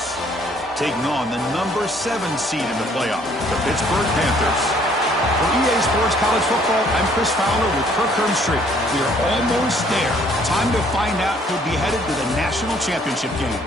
Dallas, taking on the number 7 seed in the playoff, the Pittsburgh Panthers. For EA Sports College Football, I'm Chris Fowler with Kirk Herbstreit. We are almost there. Time to find out who'll be headed to the national championship game.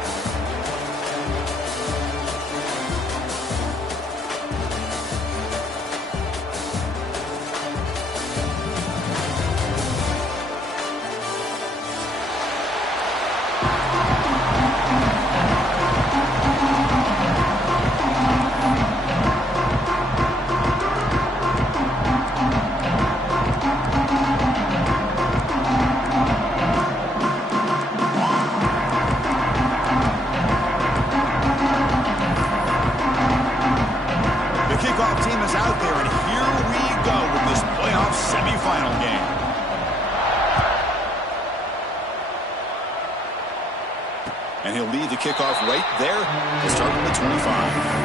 And he'll lead the kickoff right there to start from the 25.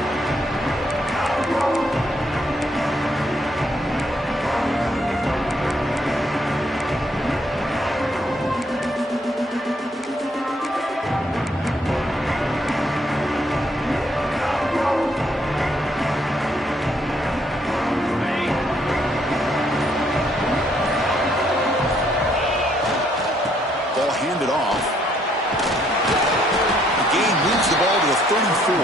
Ball handed off. Moves the ball to the 34.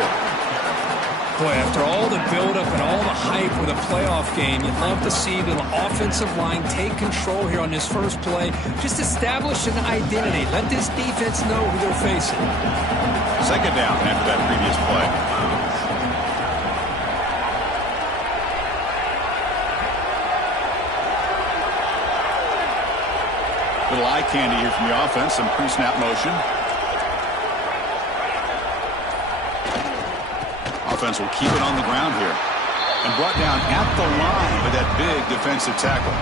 Boy, after all the buildup and all the hype with a playoff game, you'd love to see the offensive line take control here on this first play. Just establish an identity. Let this defense know who they're facing. Second down after that previous play. Little eye candy here from the offense. Some pre-snap motion. Offense will keep it on the ground here. And brought down at the line with that big defensive tackle.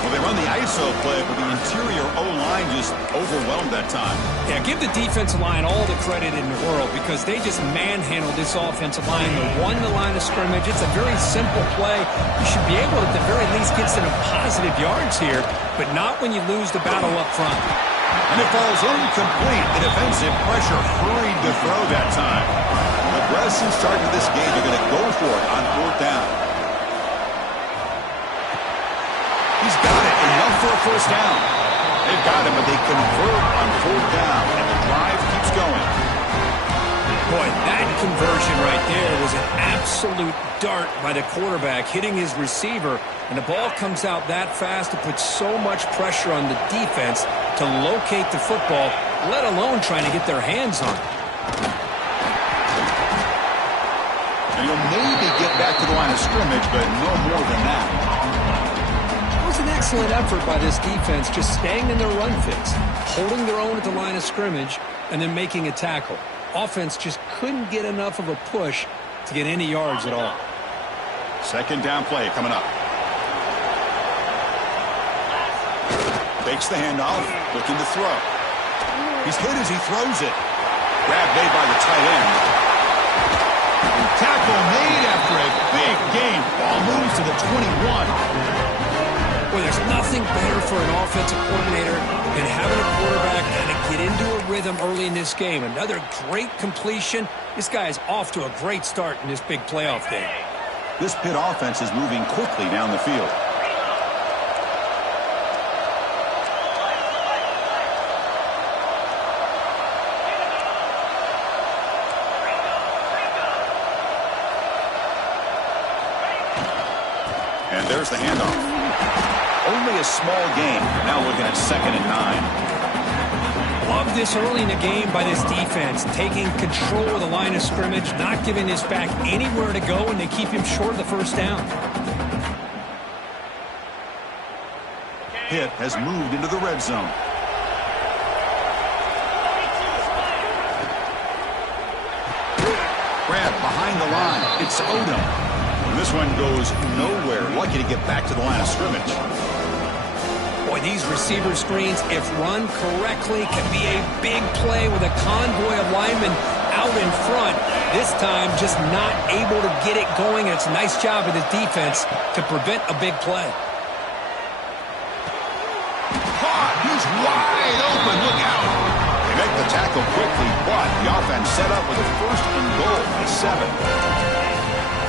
Well, they run the ISO play, but the interior O-line just overwhelmed that time. Yeah, give the defensive line all the credit in the world because they just manhandled this offensive line. They won the line of scrimmage. It's a very simple play. You should be able to, at the very least, get some positive yards here, but not when you lose the battle up front. And it falls incomplete. The defensive pressure hurried to throw that time. Aggressive start to this game. You're going to go for it on 4th down. He's got it. Enough for a first down. They've got it, but they convert on 4th down, and the drive keeps going. Boy, that conversion right there was an absolute dart by the quarterback, hitting his receiver, and the ball comes out that fast to put so much pressure on the defense to locate the football, let alone trying to get their hands on it. And he'll maybe get back to the line of scrimmage, but no more than that. It was an excellent effort by this defense, just staying in their run fits, holding their own at the line of scrimmage, and then making a tackle. Offense just couldn't get enough of a push to get any yards at all. Second down play coming up. Fakes the handoff, looking to throw. He's hit as he throws it. Grab made by the tight end. Tackle made after a big gain. Ball moves to the 21. Well, there's nothing better for an offensive coordinator than having a quarterback kind of get into a rhythm early in this game. Another great completion. This guy is off to a great start in this big playoff game. This Pitt offense is moving quickly down the field. And there's the handoff. Only a small gain. Now looking at 2nd and 9. Love this early in the game by this defense, taking control of the line of scrimmage, not giving this back anywhere to go, and they keep him short of the first down. Pitt has moved into the red zone. Grab behind the line. It's Odom. This one goes nowhere. Lucky to get back to the line of scrimmage. Boy, these receiver screens, if run correctly, can be a big play with a convoy of linemen out in front. This time, just not able to get it going. It's a nice job of the defense to prevent a big play. Caught. He's wide open. Look out. They make the tackle quickly, but the offense defense set up with a first and goal at the 7.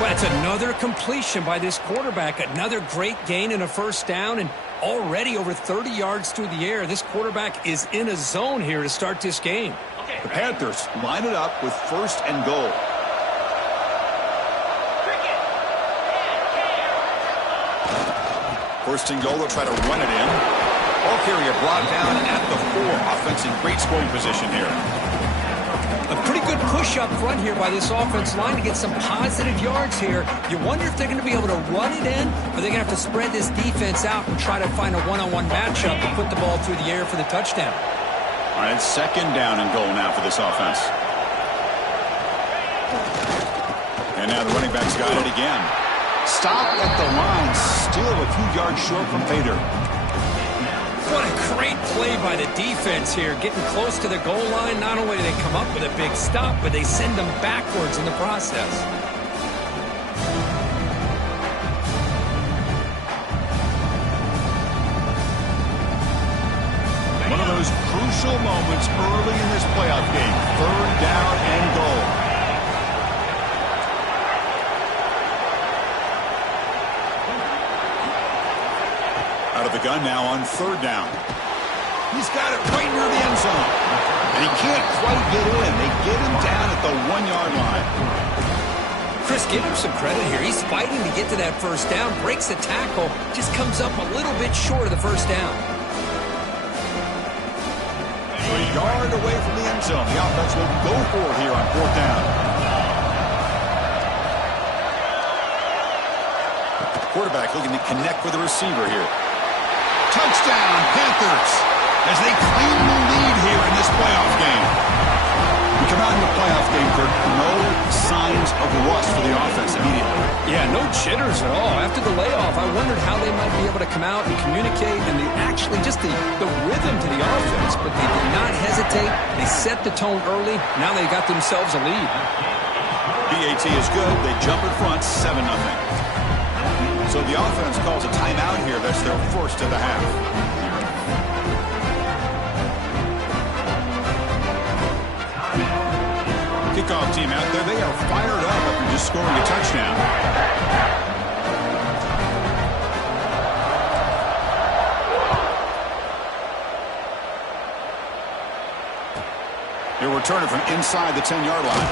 Well, that's another completion by this quarterback. Another great gain and a first down, and already over 30 yards through the air. This quarterback is in a zone here to start this game. The Panthers line it up with first and goal. First and goal, they'll try to run it in. Ball carrier brought down at the 4. Offense in great scoring position here. A pretty good push up front here by this offense line to get some positive yards here. You wonder if they're going to be able to run it in, or they're going to have to spread this defense out and try to find a one-on-one matchup and put the ball through the air for the touchdown. All right, second down and goal now for this offense. And now the running back's got it again. Stop at the line, still a few yards short from Pater. What a great play by the defense here. Getting close to the goal line, not only do they come up with a big stop, but they send them backwards in the process. One of those crucial moments early in this playoff game. Third down and goal. Out of the gun now on third down. He's got it right near the end zone. And he can't quite get in. They get him down at the 1-yard line. Chris, give him some credit here. He's fighting to get to that first down, breaks the tackle, just comes up a little bit short of the first down. So a yard away from the end zone. The offense will go for it here on fourth down. Quarterback looking to connect with the receiver here. Touchdown, Panthers, as they claim the lead here in this playoff game. We come out in the playoff game, Kirk, no signs of rust for the offense immediately. Yeah, no jitters at all. After the layoff, I wondered how they might be able to come out and communicate, and actually just the rhythm to the offense, but they did not hesitate. They set the tone early. Now they got themselves a lead. BAT is good. They jump in front, 7-0. So the offense calls a timeout here. That's their first of the half. Kickoff team out there. They are fired up after just scoring a touchdown. He'll return it from inside the 10-yard line.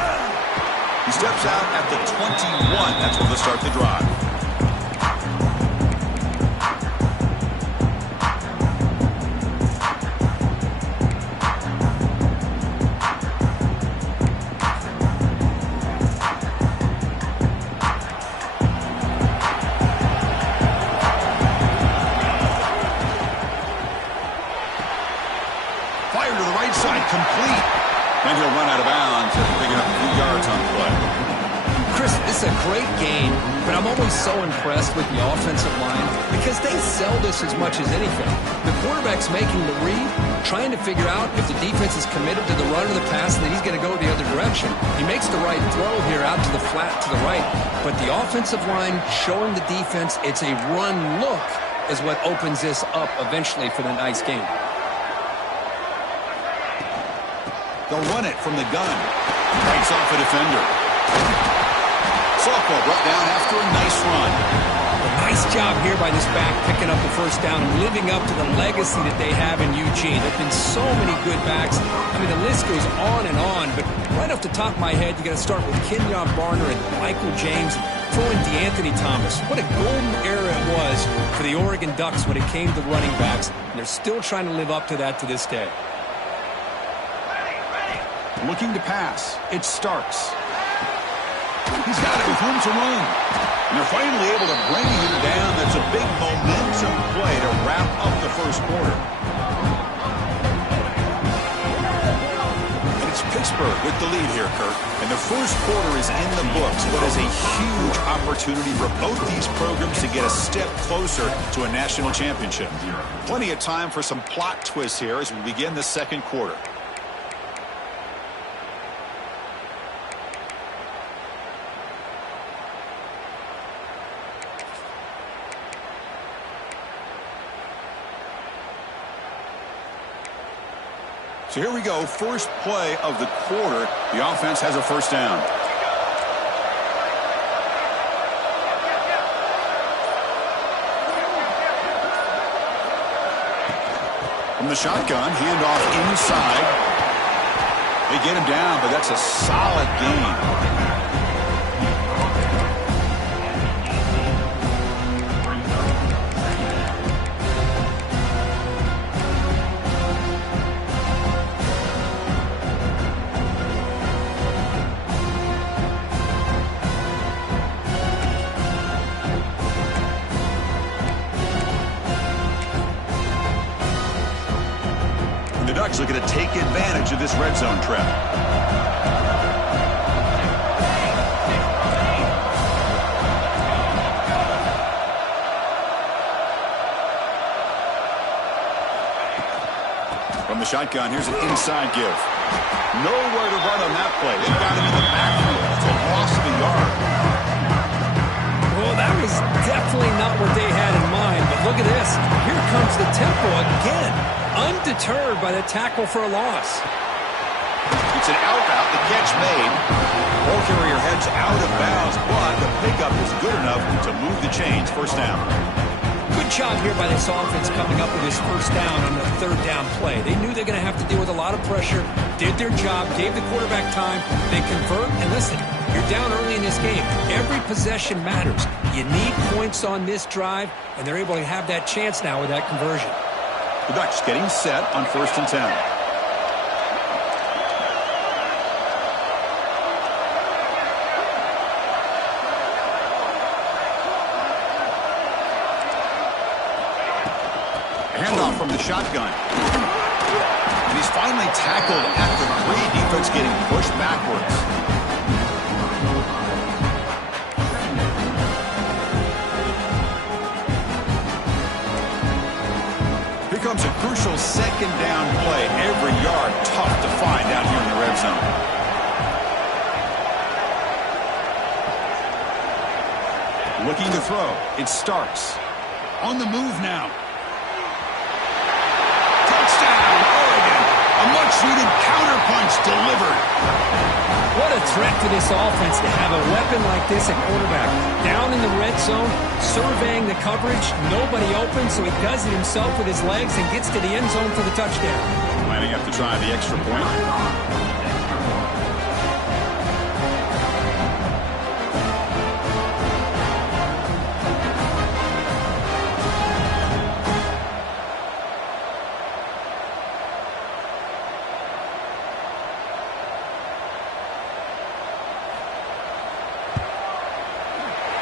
He steps out at the 21. That's where they'll start the drive. Complete. And he'll run out of bounds after picking up a few yards on the play. Chris, this is a great game, but I'm always so impressed with the offensive line because they sell this as much as anything. The quarterback's making the read, trying to figure out if the defense is committed to the run or the pass, and then he's going to go the other direction. He makes the right throw here out to the flat to the right, but the offensive line showing the defense it's a run look is what opens this up eventually for the nice game. They'll run it from the gun. Breaks off a defender. Softball brought down after a nice run. A nice job here by this back picking up the first down and living up to the legacy that they have in Eugene. There have been so many good backs. I mean, the list goes on and on, but right off the top of my head, you got to start with Kenyon Barner and Michael James. Throw in DeAnthony Thomas. What a golden era it was for the Oregon Ducks when it came to running backs. And they're still trying to live up to that to this day. Looking to pass. It's Starks. He's got it with room to run. And they're finally able to bring him down. That's a big momentum play to wrap up the first quarter. And it's Pittsburgh with the lead here, Kirk. And the first quarter is in the books, but is a huge opportunity for both these programs to get a step closer to a national championship. Plenty of time for some plot twists here as we begin the second quarter. So here we go, first play of the quarter. The offense has a first down. From the shotgun, handoff inside. They get him down, but that's a solid gain. The Ducks looking to take advantage of this red zone trap. From the shotgun, here's an inside give. Nowhere to run on that play. They got him in the backfield. It's a loss of a yard. Well, that was definitely not what they had in mind, but look at this. Here comes the tempo again. Undeterred by the tackle for a loss. It's an out route, the catch made. Ball carrier heads out of bounds, but the pickup is good enough to move the chains. First down. Good job here by this offense coming up with his first down on the third down play. They knew they're going to have to deal with a lot of pressure, did their job, gave the quarterback time, they convert, and listen, you're down early in this game. Every possession matters. You need points on this drive, and they're able to have that chance now with that conversion. The Ducks getting set on 1st and 10. Handoff from the shotgun. And he's finally tackled at the 3. Defense getting pushed backwards. Comes a crucial second down play. Every yard tough to find out here in the red zone. Looking to throw. It starts. On the move now. Touchdown, Oregon. A much-needed counterpunch delivered. What a threat for this offense to have a weapon like this at quarterback. Down in the red zone, surveying the coverage, nobody open, so he does it himself with his legs and gets to the end zone for the touchdown. Lining up to try the extra point.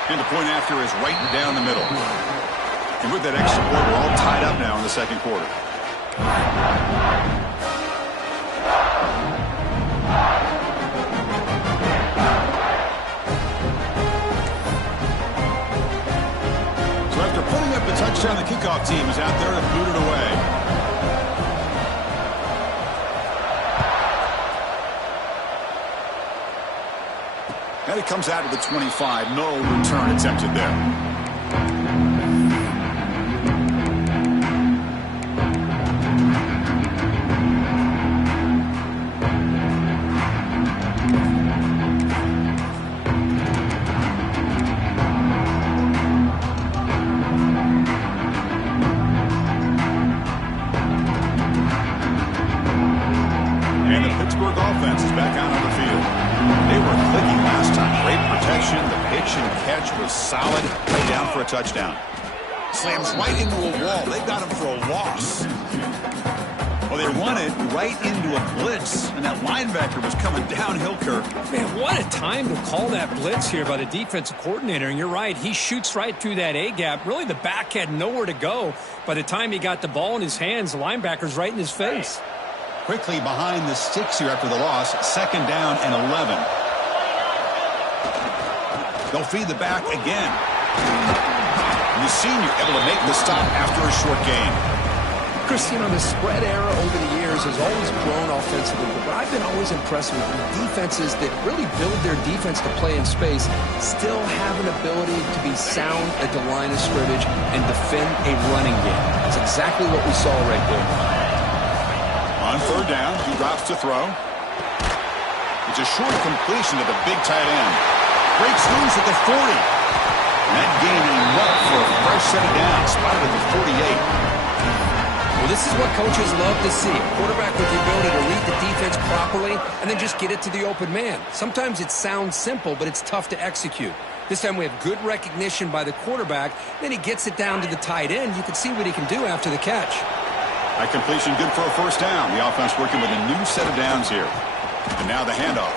And the point after is right down the middle. And with that extra point, we're all tied up now in the second quarter. So after putting up the touchdown, the kickoff team is out there to boot it away. And it comes out of the 25. No return attempted there. And the Pittsburgh offense is back out on the field. They were clicking last time. Great protection. The pitch and catch was solid. Lay down for a touchdown. Slams right into a wall. They got him for a loss. Well, they run it right into a blitz, and that linebacker was coming downhill, Kirk. Man, what a time to call that blitz here by the defensive coordinator. And you're right, he shoots right through that A-gap. Really, the back had nowhere to go. By the time he got the ball in his hands, the linebacker's right in his face. Quickly behind the sticks here after the loss. 2nd down and 11. They'll feed the back again. The senior able to make the stop after a short gain. Chris, you know, the spread era over the years has always grown offensively, but I've been always impressed with defenses that really build their defense to play in space, still have an ability to be sound at the line of scrimmage and defend a running game. That's exactly what we saw right there. On 3rd third down. He drops to throw. It's a short completion to the big tight end. Breaks loose at the 40. And that gain enough for a fresh set of downs. Spotted at the 48. Well, this is what coaches love to see. A quarterback with the ability to read the defense properly and then just get it to the open man. Sometimes it sounds simple, but it's tough to execute. This time we have good recognition by the quarterback. Then he gets it down to the tight end. You can see what he can do after the catch. That completion good for a first down. The offense working with a new set of downs here. And now the handoff.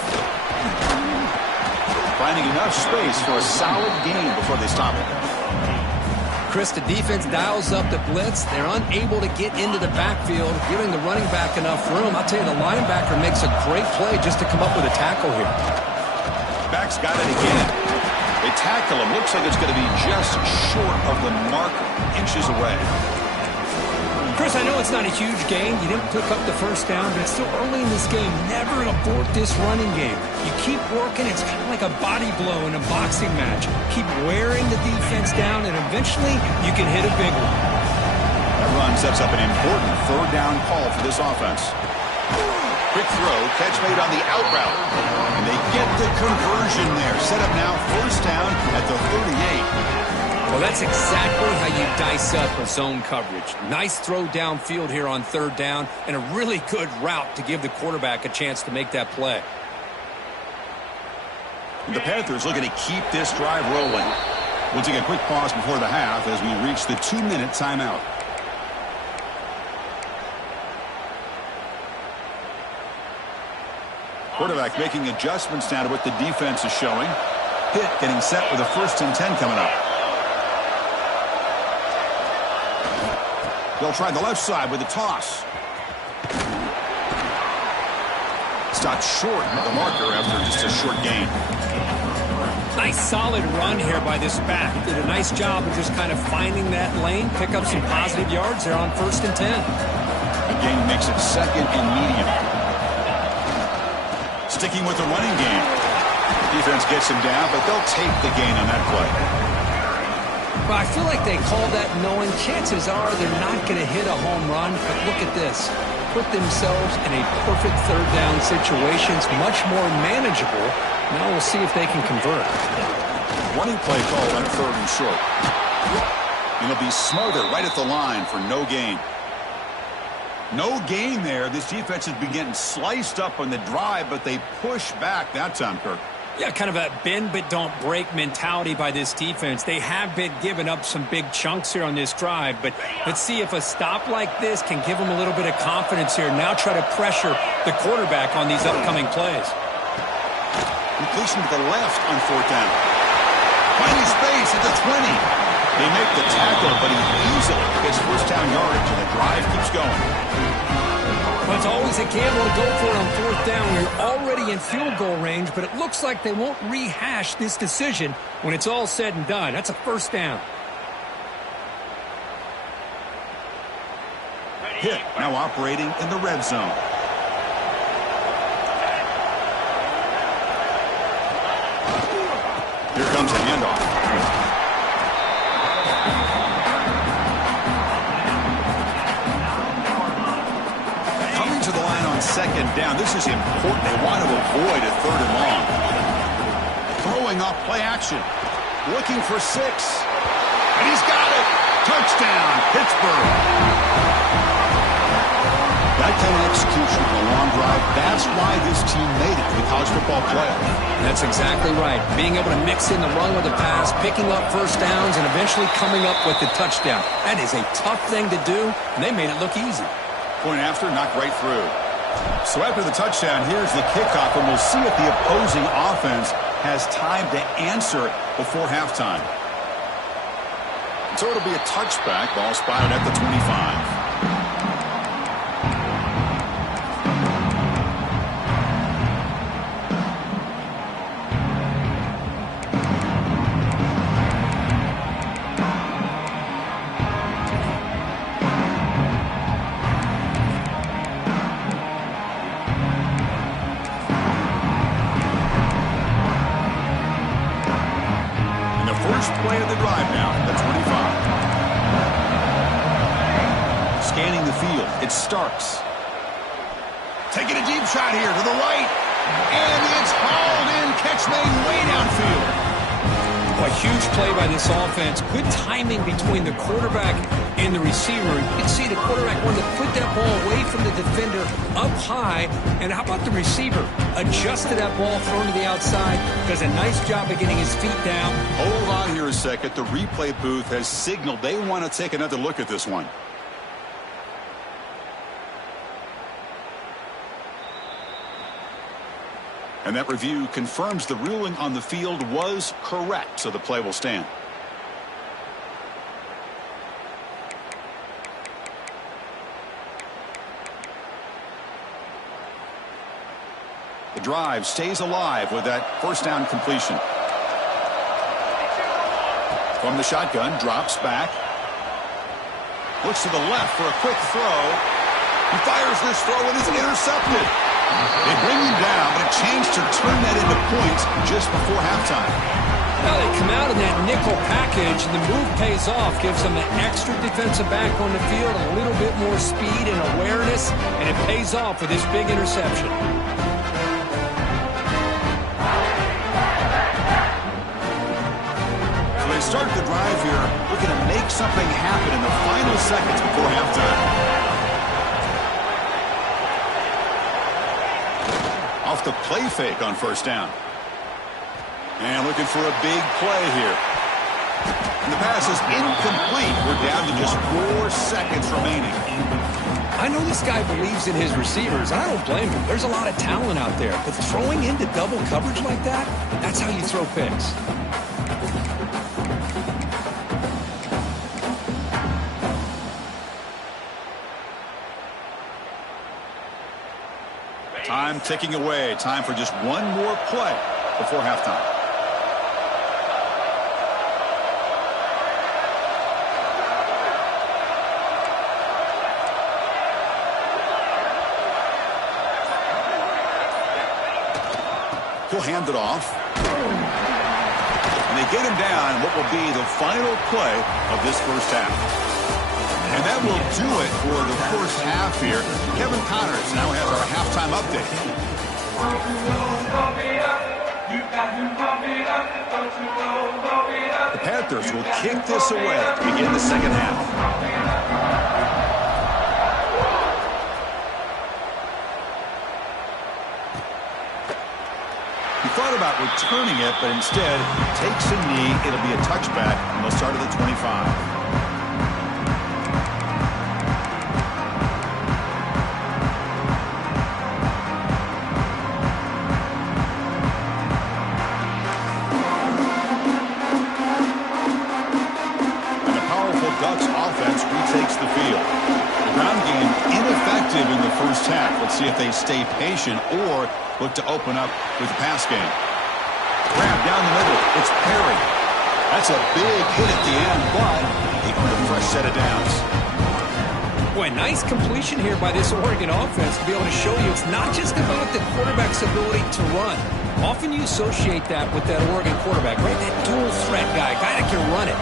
Finding enough space for a solid gain before they stop it. Chris, the defense dials up the blitz. They're unable to get into the backfield, giving the running back enough room. I'll tell you, the linebacker makes a great play just to come up with a tackle here. Back's got it again. They tackle him. Looks like it's going to be just short of the mark, inches away. Chris, I know it's not a huge gain. You didn't pick up the first down, but it's still early in this game. Never abort this running game. You keep working. It's kind of like a body blow in a boxing match. Keep wearing the defense down, and eventually you can hit a big one. That run sets up an important third down call for this offense. Quick throw, catch made on the out route. And they get the conversion there. Set up now first down at the 38. Well, that's exactly how you dice up a zone coverage. Nice throw downfield here on third down, and a really good route to give the quarterback a chance to make that play. The Panthers looking to keep this drive rolling. We'll take a quick pause before the half as we reach the 2-minute timeout. Quarterback making adjustments now to what the defense is showing. Pitt getting set with a 1st and 10 coming up. They'll try the left side with a toss. Stopped short of the marker after just a short gain. Nice solid run here by this back. Did a nice job of just kind of finding that lane, pick up some positive yards there on 1st and 10. The gain makes it 2nd and medium. Sticking with the running game. Defense gets him down, but they'll take the gain on that play. Well, I feel like they call that knowing chances are they're not going to hit a home run, but look at this. Put themselves in a perfect third down situation. It's much more manageable. Now we'll see if they can convert. Running play called on 3rd and short. And it'll be Smother right at the line for no gain. No gain there. This defense has been getting sliced up on the drive, but they push back that time, Kirk. Yeah, kind of a bend but don't break mentality by this defense. They have been giving up some big chunks here on this drive, but let's see if a stop like this can give them a little bit of confidence here. Now try to pressure the quarterback on these upcoming plays. Completion to the left on 4th down. Finding space at the 20. They make the tackle, but he easily gets 1st down yardage, and the drive keeps going. Well, it's always a gamble to go for it on 4th down when you're already in field goal range, but it looks like they won't rehash this decision when it's all said and done. That's a 1st down. Pitt now operating in the red zone. Here comes the handoff. To the line on 2nd down. This is important. They want to avoid a 3rd and long. Throwing off play action. Looking for 6. And he's got it. Touchdown, Pittsburgh. That kind of execution on a long drive, that's why this team made it to the college football playoff. That's exactly right. Being able to mix in the run with the pass, picking up 1st downs, and eventually coming up with the touchdown. That is a tough thing to do, and they made it look easy. Point after, knocked right through. So after the touchdown, here's the kickoff, and we'll see if the opposing offense has time to answer it before halftime. So it'll be a touchback. Ball spotted at the 25. Play of the drive now at the 25. Scanning the field, it's Starks. Taking a deep shot here to the right. And it's hauled in. Catch made way downfield. A huge play by this offense. Good timing between the quarterback and the receiver. You can see the quarterback wanted to put that ball away from the defender up high. And how about the receiver? Adjusted that ball, thrown to the outside. Does a nice job of getting his feet down. Hold on here a second. The replay booth has signaled they want to take another look at this one. And that review confirms the ruling on the field was correct, so the play will stand. The drive stays alive with that first down completion. From the shotgun, drops back. Looks to the left for a quick throw. He fires this throw and it's intercepted. They bring him down, but a chance to turn that into points just before halftime. Now they come out in that nickel package, and the move pays off. Gives them an extra defensive back on the field, a little bit more speed and awareness, and it pays off with this big interception. So they start the drive here, looking to make something happen in the final seconds before halftime. Off the play fake on first down. And looking for a big play here. And the pass is incomplete. We're down to just 4 seconds remaining. I know this guy believes in his receivers. I don't blame him. There's a lot of talent out there. But throwing into double coverage like that, that's how you throw picks. Time ticking away. Time for just one more play before halftime. He'll hand it off. And they get him down what will be the final play of this first half. And that will do it for the first half here. Kevin Connors now has our halftime update. The Panthers will kick this away to begin the second half. He thought about returning it, but instead takes a knee. It'll be a touchback, and they'll start at the 25. Takes the field. The ground game ineffective in the first half. Let's see if they stay patient or look to open up with the pass game. Grab down the middle. It's Perry. That's a big hit at the end, but he earned a fresh set of downs. Boy, nice completion here by this Oregon offense to be able to show you it's not just about the quarterback's ability to run. Often you associate that with that Oregon quarterback, right? That dual threat guy that can run it.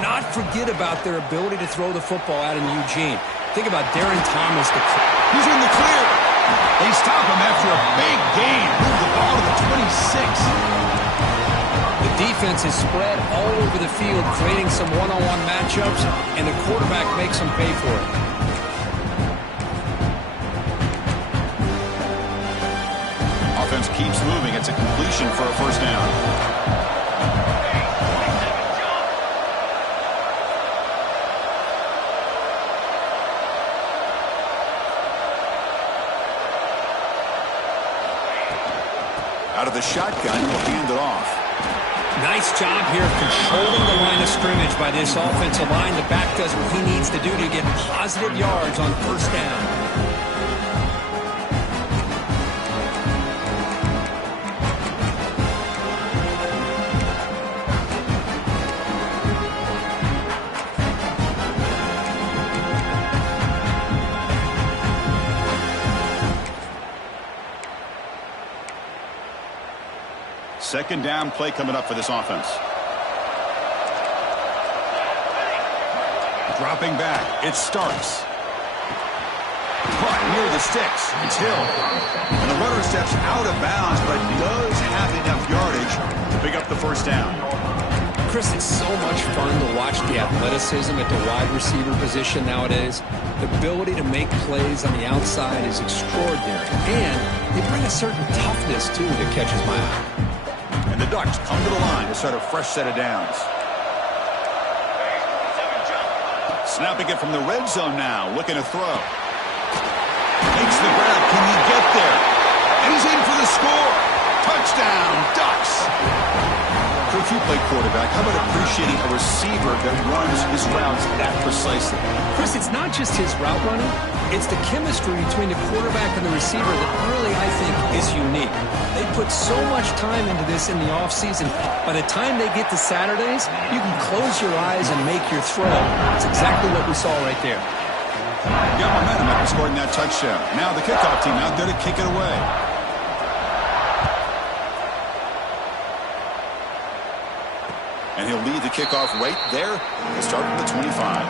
Not forget about their ability to throw the football out in Eugene. Think about Darren Thomas. He's in the clear. They stop him after a big gain. Move the ball to the 26. The defense is spread all over the field, creating some one-on-one matchups, and the quarterback makes them pay for it. Offense keeps moving. It's a completion for a first down. Out of the shotgun, he'll hand it off. Nice job here controlling the line of scrimmage by this offensive line. The back does what he needs to do to get positive yards on first down. Second down play coming up for this offense. Dropping back. It starts. Caught under the sticks. It's Hill. And the runner steps out of bounds, but does have enough yardage to pick up the first down. Chris, it's so much fun to watch the athleticism at the wide receiver position nowadays. The ability to make plays on the outside is extraordinary. And they bring a certain toughness, too, that catches my eye. And the Ducks come to the line to start a fresh set of downs. Snapping it from the red zone now, looking to throw. Makes the grab. Can he get there? And he's in for the score. Touchdown, Ducks. If you play quarterback, how about appreciating a receiver that runs his routes that precisely? Chris, it's not just his route running. It's the chemistry between the quarterback and the receiver that really, I think, is unique. They put so much time into this in the offseason. By the time they get to Saturdays, you can close your eyes and make your throw. It's exactly what we saw right there. Got momentum after scoring that touchdown. Now the kickoff team out there to kick it away. And he'll lead the kickoff right there and start from the 25.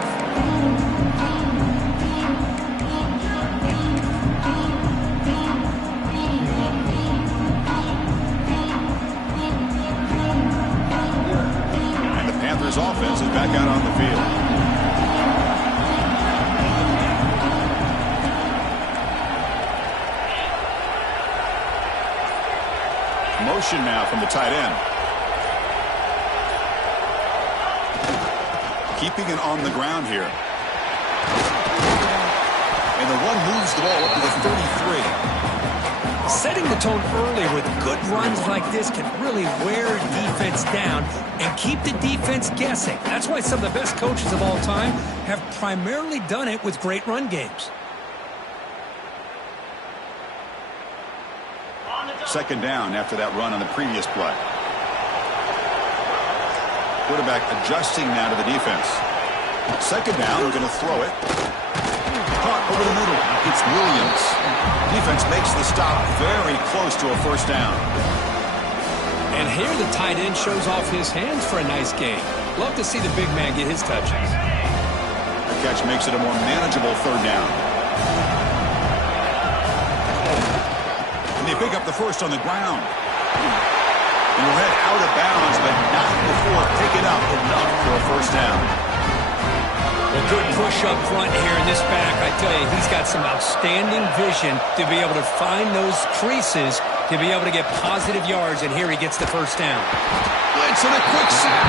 And the Panthers offense is back out on the field. Motion now from the tight end. Keeping it on the ground here. And the one moves the ball up to the 33. Setting the tone early with good runs like this can really wear defense down and keep the defense guessing. That's why some of the best coaches of all time have primarily done it with great run games. Second down after that run on the previous play. Quarterback adjusting now to the defense. Second down, we're going to throw it. Caught over the middle. It's Williams. Defense makes the stop very close to a first down. And here the tight end shows off his hands for a nice gain. Love to see the big man get his touches. The catch makes it a more manageable third down. And they pick up the first on the ground. And we'll head out of bounds, but not before picking up enough for a first down. A good push up front here in this back. I tell you, he's got some outstanding vision to be able to find those creases, to be able to get positive yards, and here he gets the first down. Blitz and a quick sack.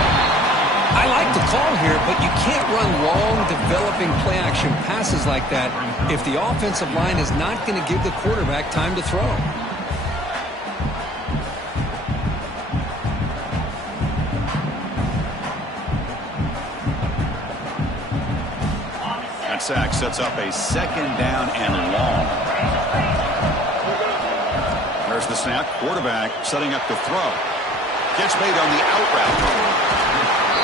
I like the call here, but you can't run long, developing play-action passes like that if the offensive line is not going to give the quarterback time to throw. Sack sets up a second down and long. There's the snap. Quarterback setting up to throw. Gets made on the out route.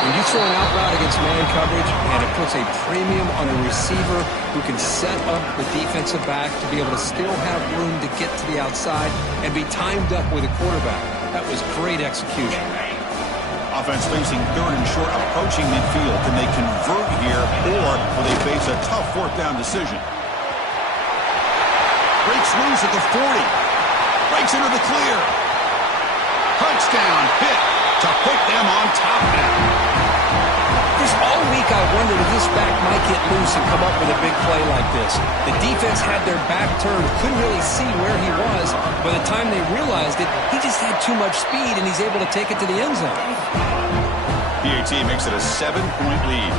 When you throw an out route against man coverage, and it puts a premium on a receiver who can set up the defensive back to be able to still have room to get to the outside and be timed up with a quarterback. That was great execution. Offense facing third and short, approaching midfield. Can they convert here, or will they face a tough fourth down decision? Breaks loose at the 40. Breaks into the clear. Touchdown hit to put them on top now. Just all week I wondered if this back might get loose and come up with a big play like this. The defense had their back turned, couldn't really see where he was. By the time they realized it, he just had too much speed, and he's able to take it to the end zone. PAT makes it a 7-point lead.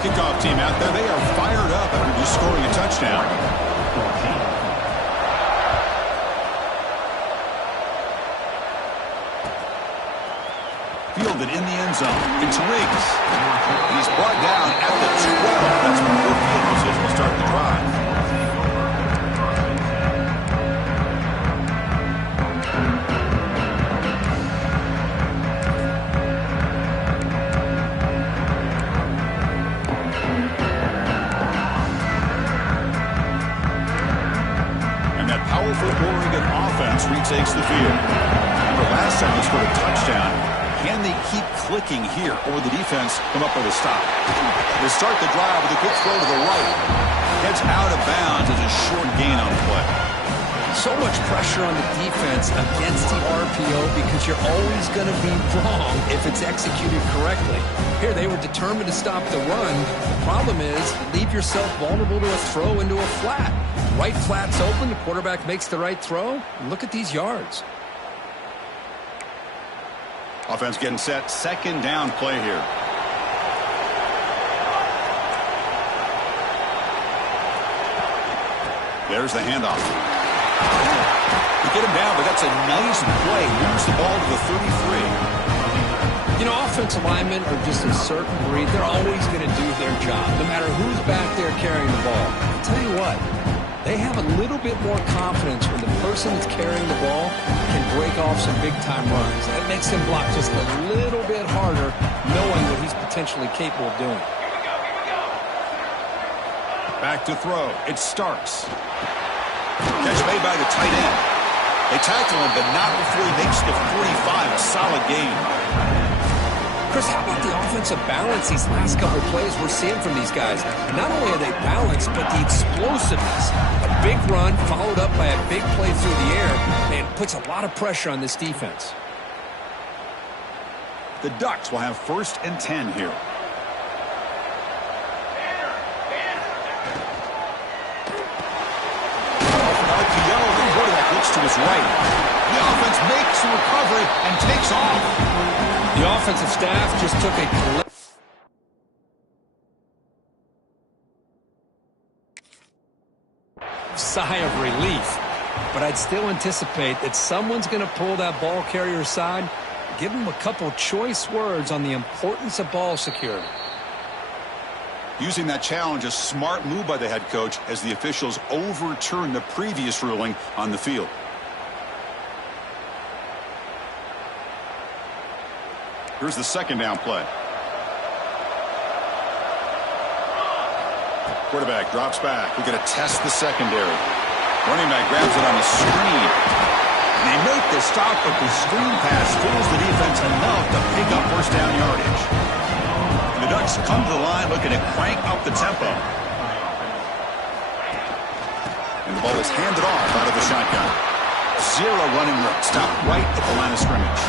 Kickoff team out there, they are fired up after just scoring a touchdown. Fielded in the end zone. It's Riggs. And he's brought down at the 12. That's when the field position will start the drive. And that powerful Oregon offense retakes the field. Remember last time they scored a touchdown. Can they keep clicking here, or the defense come up with a stop? They start the drive with a quick throw to the right. Gets out of bounds as a short gain on the play. So much pressure on the defense against the RPO because you're always going to be wrong if it's executed correctly. Here, they were determined to stop the run. The problem is, leave yourself vulnerable to a throw into a flat. Right flat's open, the quarterback makes the right throw, and look at these yards. Offense getting set. Second down play here. There's the handoff. You get him down, but that's a nice play. Moves the ball to the 33. You know, offensive linemen are just a certain breed. They're always going to do their job, no matter who's back there carrying the ball. I'll tell you what, they have a little bit more confidence when the person that's carrying the ball can break off some big-time runs. That makes him block just a little bit harder, knowing what he's potentially capable of doing. Back to throw. It's Starks. Catch made by the tight end. They tackle him, but not before he makes the 45. A solid gain. Chris, how about the offensive balance these last couple of plays we're seeing from these guys? Not only are they balanced, but the explosiveness. A big run followed up by a big play through the air, and puts a lot of pressure on this defense. The Ducks will have 1st and 10 here. To his right. The offense makes a recovery and takes off. The offensive staff just took a sigh of relief. But I'd still anticipate that someone's going to pull that ball carrier aside, give him a couple choice words on the importance of ball security. Using that challenge, a smart move by the head coach as the officials overturn the previous ruling on the field. Here's the second down play. Quarterback drops back. We're going to test the secondary. Running back grabs it on the screen. They make the stop, but the screen pass fools the defense enough to pick up 1st down yardage. The Ducks come to the line looking to crank up the tempo. And the ball is handed off out of the shotgun. Zero running room. Stop right at the line of scrimmage.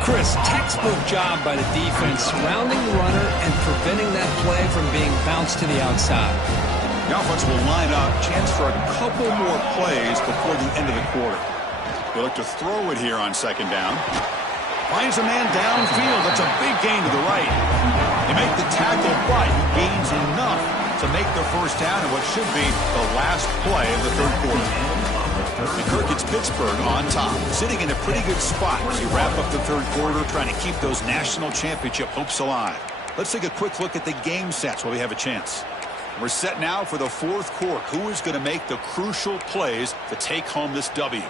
Chris, textbook job by the defense surrounding the runner and preventing that play from being bounced to the outside. The offense will line up. Chance for a couple more plays before the end of the quarter. They look to throw it here on 2nd down. Finds a man downfield. That's a big gain to the right. They make the tackle, but he gains enough to make the 1st down in what should be the last play of the 3rd quarter. The Kirk gets Pittsburgh on top, sitting in a pretty good spot as you wrap up the 3rd quarter, trying to keep those national championship hopes alive. Let's take a quick look at the game sets while we have a chance. We're set now for the 4th quarter. Who is going to make the crucial plays to take home this W?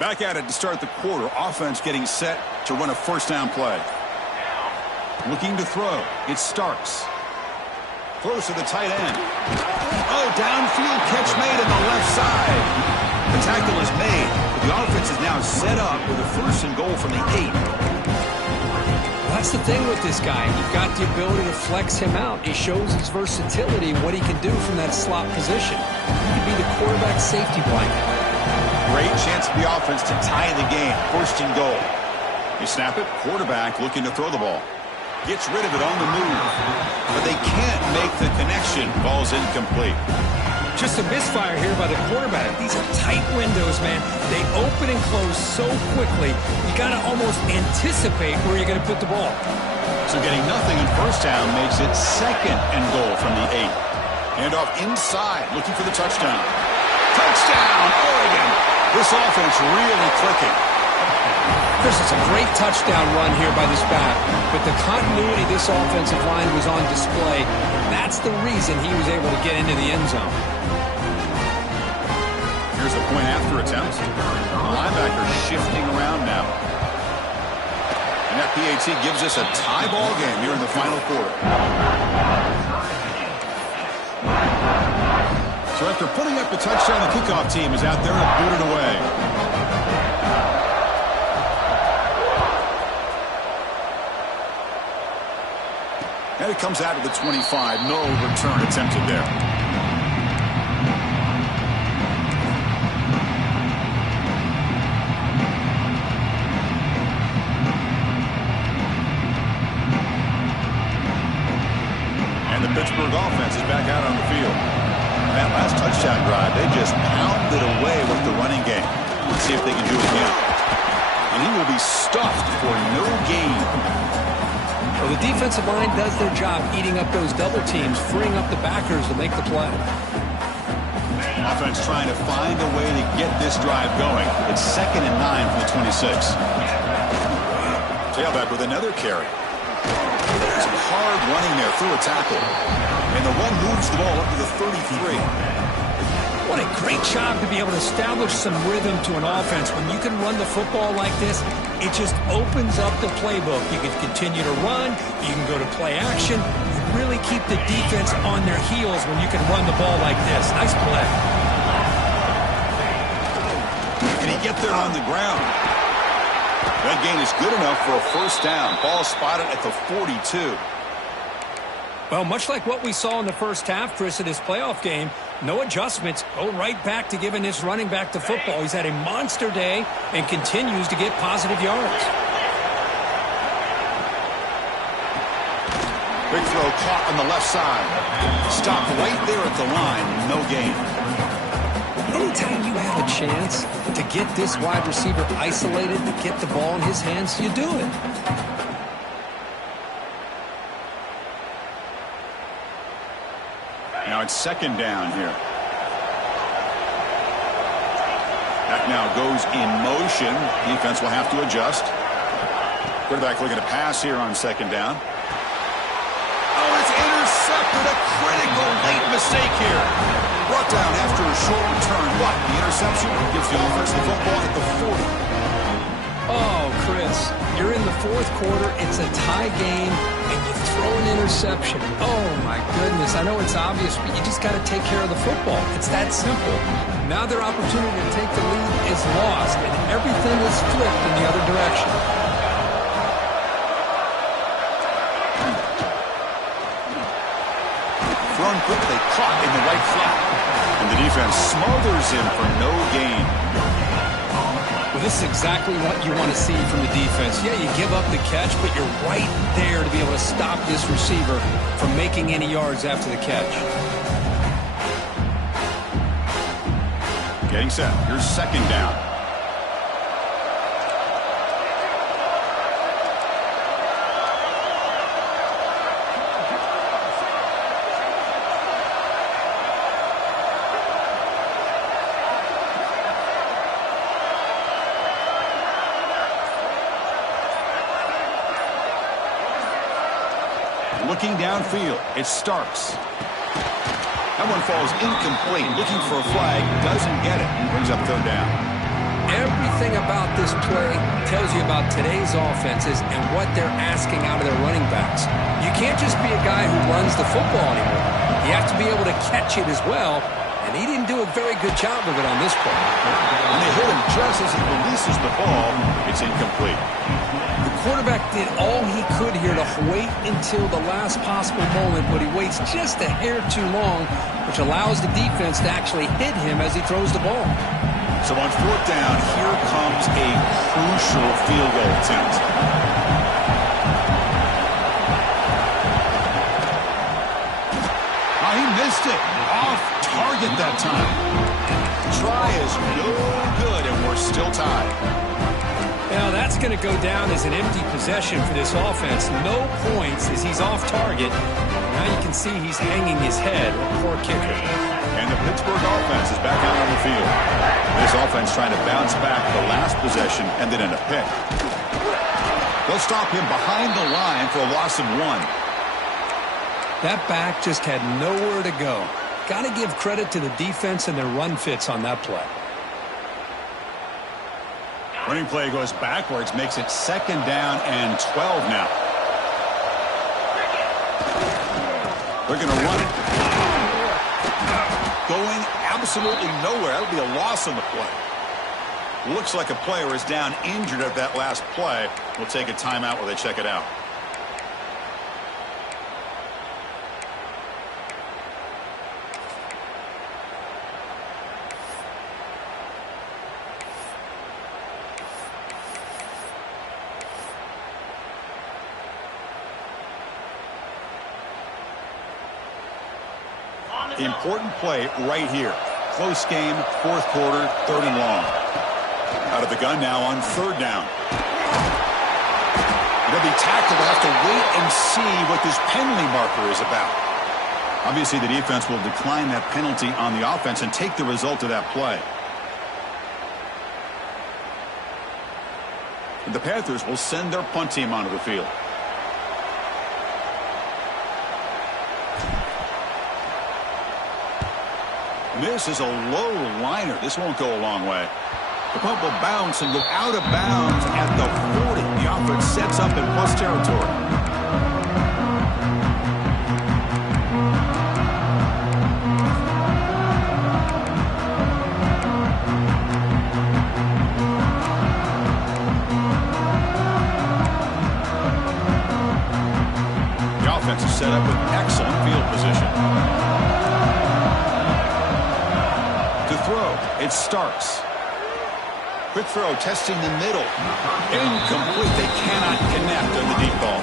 Back at it to start the quarter. Offense getting set to run a 1st down play. Looking to throw. It's Starks. Throws to the tight end. Oh, downfield catch made on the left side. The tackle is made. But the offense is now set up with a 1st and goal from the 8. That's the thing with this guy. You've got the ability to flex him out. He shows his versatility, what he can do from that slot position. He can be the quarterback safety blanket. Great chance for the offense to tie the game. 1st and goal. You snap it. Quarterback looking to throw the ball. Gets rid of it on the move. But they can't make the connection. Ball's incomplete. Just a misfire here by the quarterback. These are tight windows, man. They open and close so quickly. You got to almost anticipate where you're going to put the ball. So getting nothing on 1st down makes it 2nd and goal from the 8. Handoff inside, looking for the touchdown. Touchdown, Oregon! This offense really clicking. Chris, it's a great touchdown run here by this back, but the continuity this offensive line was on display. That's the reason he was able to get into the end zone. Here's the point after attempt. The linebacker shifting around now. And that PAT gives us a tie ball game here in the final quarter. So after putting up the touchdown, the kickoff team is out there to boot it away. And it comes out of the 25. No return attempted there. And the Pittsburgh offense is back out on the field. That last touchdown drive, they just pounded away with the running game. Let's see if they can do it again. And he will be stuffed for no gain. Well, the defensive line does their job eating up those double teams, freeing up the backers to make the play. Offense trying to find a way to get this drive going. It's 2nd and 9 from the 26. Tailback with another carry. Some hard running there through a tackle. And the run moves the ball up to the 33. What a great job to be able to establish some rhythm to an offense. When you can run the football like this, it just opens up the playbook. You can continue to run. You can go to play action. You really keep the defense on their heels when you can run the ball like this. Nice play. Can he get there on the ground? That gain is good enough for a first down. Ball spotted at the 42. Well, much like what we saw in the first half, Chris, in this playoff game, no adjustments. Go right back to giving this running back the football. He's had a monster day and continues to get positive yards. Big throw caught on the left side. Stopped right there at the line. No gain. Anytime you have a chance to get this wide receiver isolated, to get the ball in his hands, you do it. Now it's 2nd down here. That now goes in motion. Defense will have to adjust. Quarterback looking to pass here on 2nd down. Oh, it's intercepted. A critical late mistake here. Brought down after a short return, but the interception gives the offense the football at the 40. Oh, Chris, you're in the 4th quarter. It's a tie game, and you throw an interception. Oh, my goodness. I know it's obvious, but you just got to take care of the football. It's that simple. Now their opportunity to take the lead is lost, and everything is flipped in the other direction. Thrown quickly, caught in the right flat. And the defense smothers him for no gain. Well, this is exactly what you want to see from the defense. Yeah, you give up the catch, but you're right there to be able to stop this receiver from making any yards after the catch. Getting set. Here's 2nd down. Looking downfield, it's Starks. That one falls incomplete. Looking for a flag, doesn't get it. Brings up 3rd down. Everything about this play tells you about today's offenses and what they're asking out of their running backs. You can't just be a guy who runs the football anymore. You have to be able to catch it as well, and he didn't do a very good job of it on this play. When they hit him just as he releases the ball, it's incomplete. The quarterback did all he could here to wait until the last possible moment, but he waits just a hair too long, which allows the defense to actually hit him as he throws the ball. So on 4th down, here comes a crucial field goal attempt. Oh, he missed it. Off target that time. Try is no good, and we're still tied. Now that's going to go down as an empty possession for this offense. No points as he's off target. Now you can see he's hanging his head. Poor kicker. And the Pittsburgh offense is back out on the field. This offense trying to bounce back the last possession, ended in a pick. They'll stop him behind the line for a loss of 1. That back just had nowhere to go. Got to give credit to the defense and their run fits on that play. Running play goes backwards, makes it 2nd down and 12 now. They're going to run it. Going absolutely nowhere. That'll be a loss on the play. Looks like a player is down injured at that last play. We'll take a timeout while they check it out. Important play right here. Close game, fourth quarter, 3rd and long. Out of the gun now on 3rd down. They'll be tackled. They'll have to wait and see what this penalty marker is about. Obviously, the defense will decline that penalty on the offense and take the result of that play. And the Panthers will send their punt team onto the field. This is a low liner. This won't go a long way. The punt will bounce and go out of bounds at the 40. The offense sets up in plus territory. The offense is set up with excellent field position. To throw, it's Starks. Quick throw, testing the middle. Incomplete. They cannot connect on the deep ball.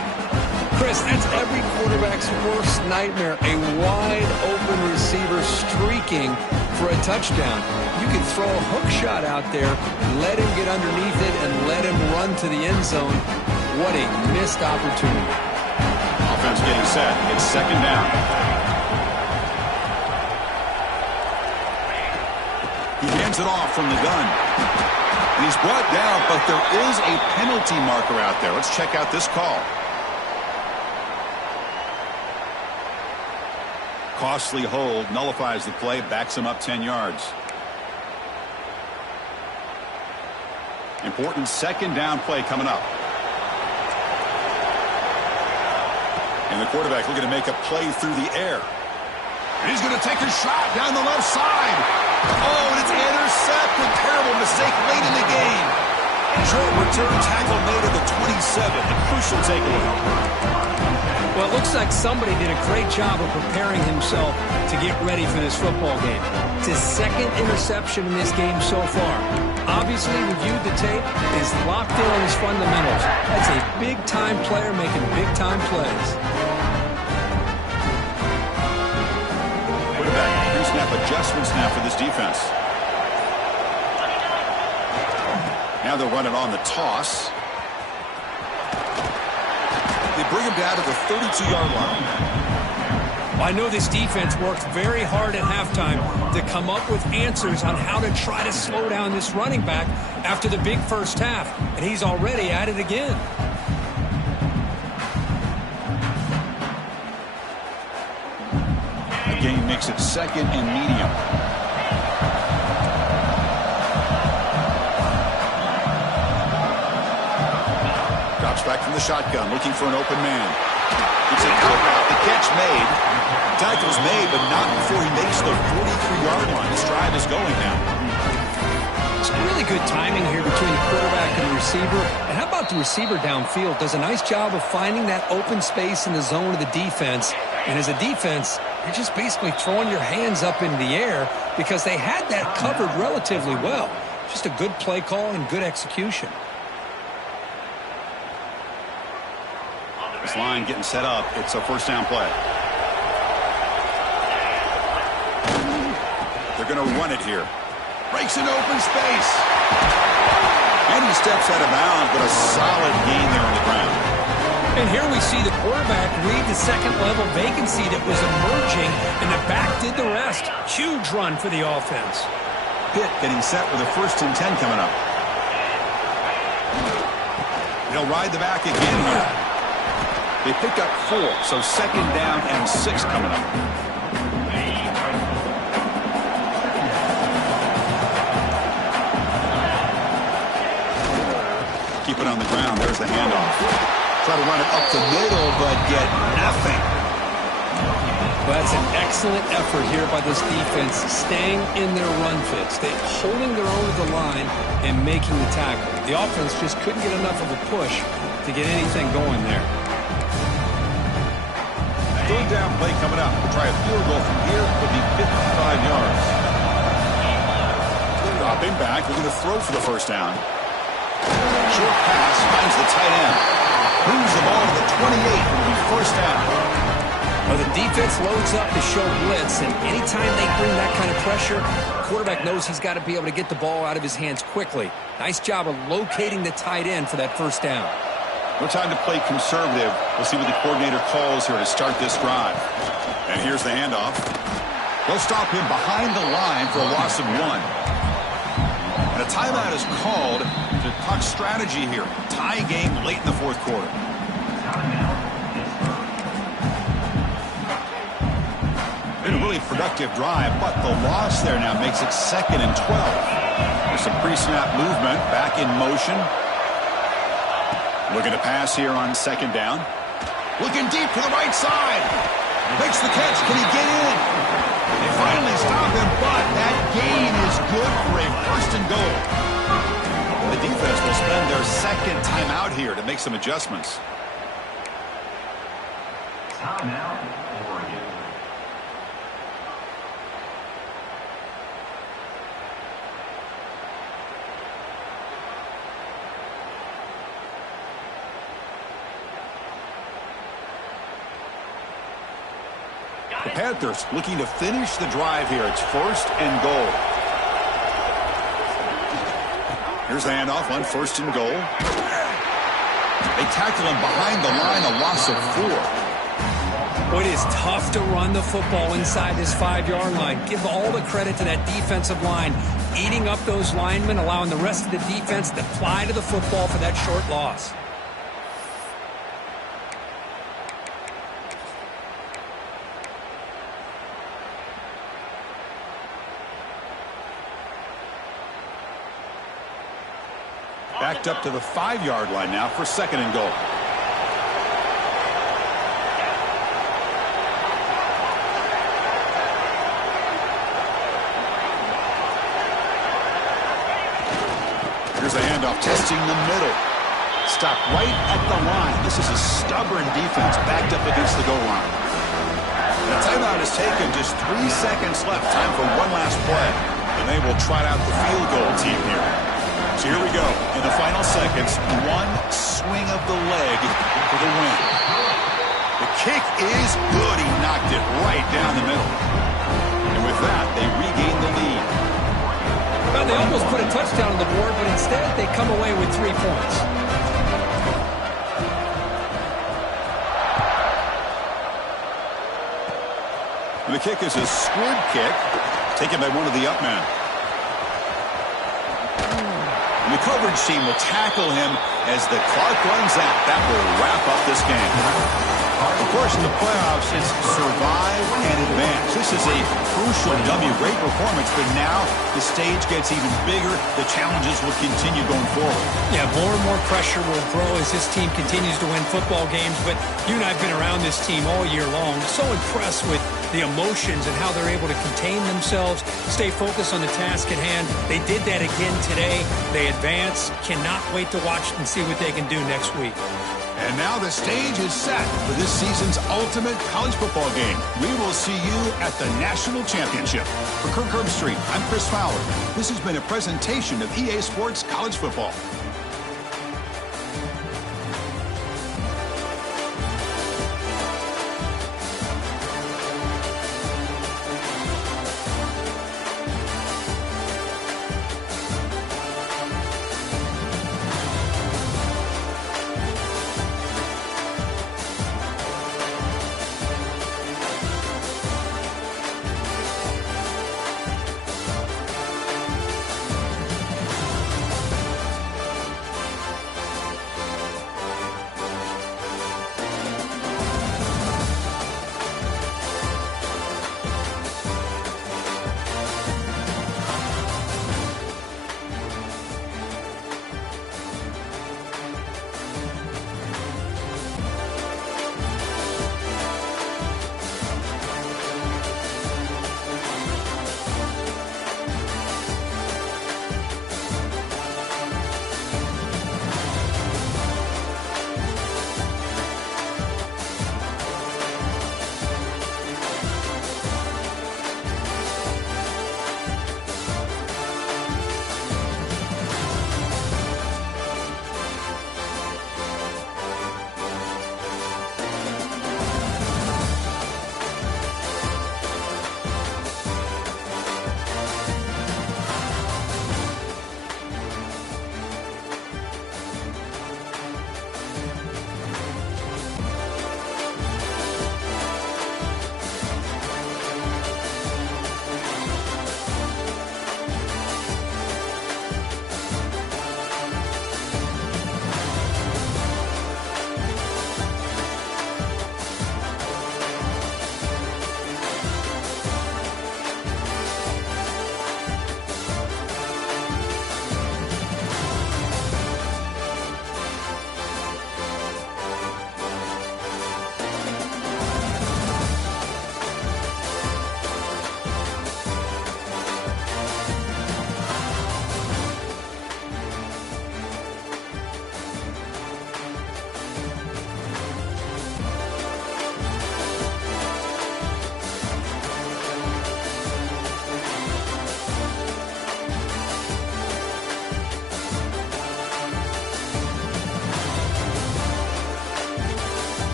Chris, that's every quarterback's worst nightmare. A wide-open receiver streaking for a touchdown. You can throw a hook shot out there, let him get underneath it, and let him run to the end zone. What a missed opportunity. Offense getting set. It's 2nd down. He hands it off from the gun. And he's brought down, but there is a penalty marker out there. Let's check out this call. Costly hold, nullifies the play, backs him up 10 yards. Important 2nd down play coming up. And the quarterback looking to make a play through the air. And he's going to take a shot down the left side. Oh, and it's intercepted. Terrible mistake late in the game. Short return tackle made at the 27. A crucial takeaway. Well, it looks like somebody did a great job of preparing himself to get ready for this football game. It's his 2nd interception in this game so far. Obviously, reviewed the tape, is locked in on his fundamentals. That's a big-time player making big-time plays. Quarterback pre-snap adjustments now for this defense. Now they'll run it on the toss. They bring him down to the 32-yard line. I know this defense worked very hard at halftime to come up with answers on how to try to slow down this running back after the big first half, and he's already at it again. The game makes it 2nd and medium. Drops back from the shotgun, looking for an open man. It's an out route. The catch made. Tackle's made, but not before he makes the 43-yard line. His drive is going now. It's really good timing here between the quarterback and the receiver. And how about the receiver downfield? Does a nice job of finding that open space in the zone of the defense. And as a defense, you're just basically throwing your hands up in the air because they had that covered relatively well. Just a good play call and good execution. This line getting set up. It's a 1st down play. They're going to run it here. Breaks into open space. And he steps out of bounds, but a solid gain there on the ground. And here we see the quarterback read the 2nd-level vacancy that was emerging, and the back did the rest. Huge run for the offense. Pitt getting set with a 1st and 10 coming up. They'll ride the back again here. They pick up 4, so 2nd down and 6 coming up. Keep it on the ground. There's the handoff. Try to run it up the middle, but get nothing. Well, that's an excellent effort here by this defense, staying in their run fits. They're holding their own at the line and making the tackle. The offense just couldn't get enough of a push to get anything going there. 3rd down play coming up. We'll try a field goal from here. It'll be 55 yards. Dropping back, looking to throw for the 1st down. Short pass, finds the tight end. Moves the ball to the 28. It'll be 1st down. Well, the defense loads up to show blitz, and anytime they bring that kind of pressure, the quarterback knows he's got to be able to get the ball out of his hands quickly. Nice job of locating the tight end for that first down. No time to play conservative. We'll see what the coordinator calls here to start this drive. And here's the handoff. They'll stop him behind the line for a loss of 1. And a timeout is called to talk strategy here. Tie game late in the fourth quarter. Been a really productive drive, but the loss there now makes it 2nd and 12. There's some pre-snap movement, back in motion. Looking to pass here on 2nd down. Looking deep to the right side. Makes the catch. Can he get in? They finally stop him, but that gain is good for a 1st and goal. The defense will spend their 2nd timeout here to make some adjustments. Timeout, Oregon. The Panthers looking to finish the drive here. It's 1st and goal. Here's the handoff on 1st and goal. They tackle him behind the line, a loss of 4. Boy, it is tough to run the football inside this 5-yard line. Give all the credit to that defensive line, eating up those linemen, allowing the rest of the defense to fly to the football for that short loss. Backed up to the 5-yard line now for 2nd and goal. Here's the handoff, testing the middle. Stop right at the line. This is a stubborn defense backed up against the goal line. The timeout is taken, just 3 seconds left. Time for one last play. And they will trot out the field goal team here. So here we go. In the final seconds, one swing of the leg for the win. The kick is good. He knocked it right down the middle. And with that, they regain the lead. Well, they almost put a touchdown on the board, but instead they come away with 3 points. And the kick is a squib kick taken by one of the up men. And the coverage team will tackle him as the clock runs out. That will wrap up this game. Of course, in the playoffs, it's survive and advance. This is a crucial W. Great performance, but now the stage gets even bigger. The challenges will continue going forward. Yeah, more and more pressure will grow as this team continues to win football games, but you and I have been around this team all year long. So impressed with the emotions and how they're able to contain themselves, stay focused on the task at hand. They did that again today. They advance. Cannot wait to watch and see what they can do next week. And now the stage is set for this season's ultimate college football game. We will see you at the National Championship. For Kirk Herbstreit, I'm Chris Fowler. This has been a presentation of EA Sports College Football.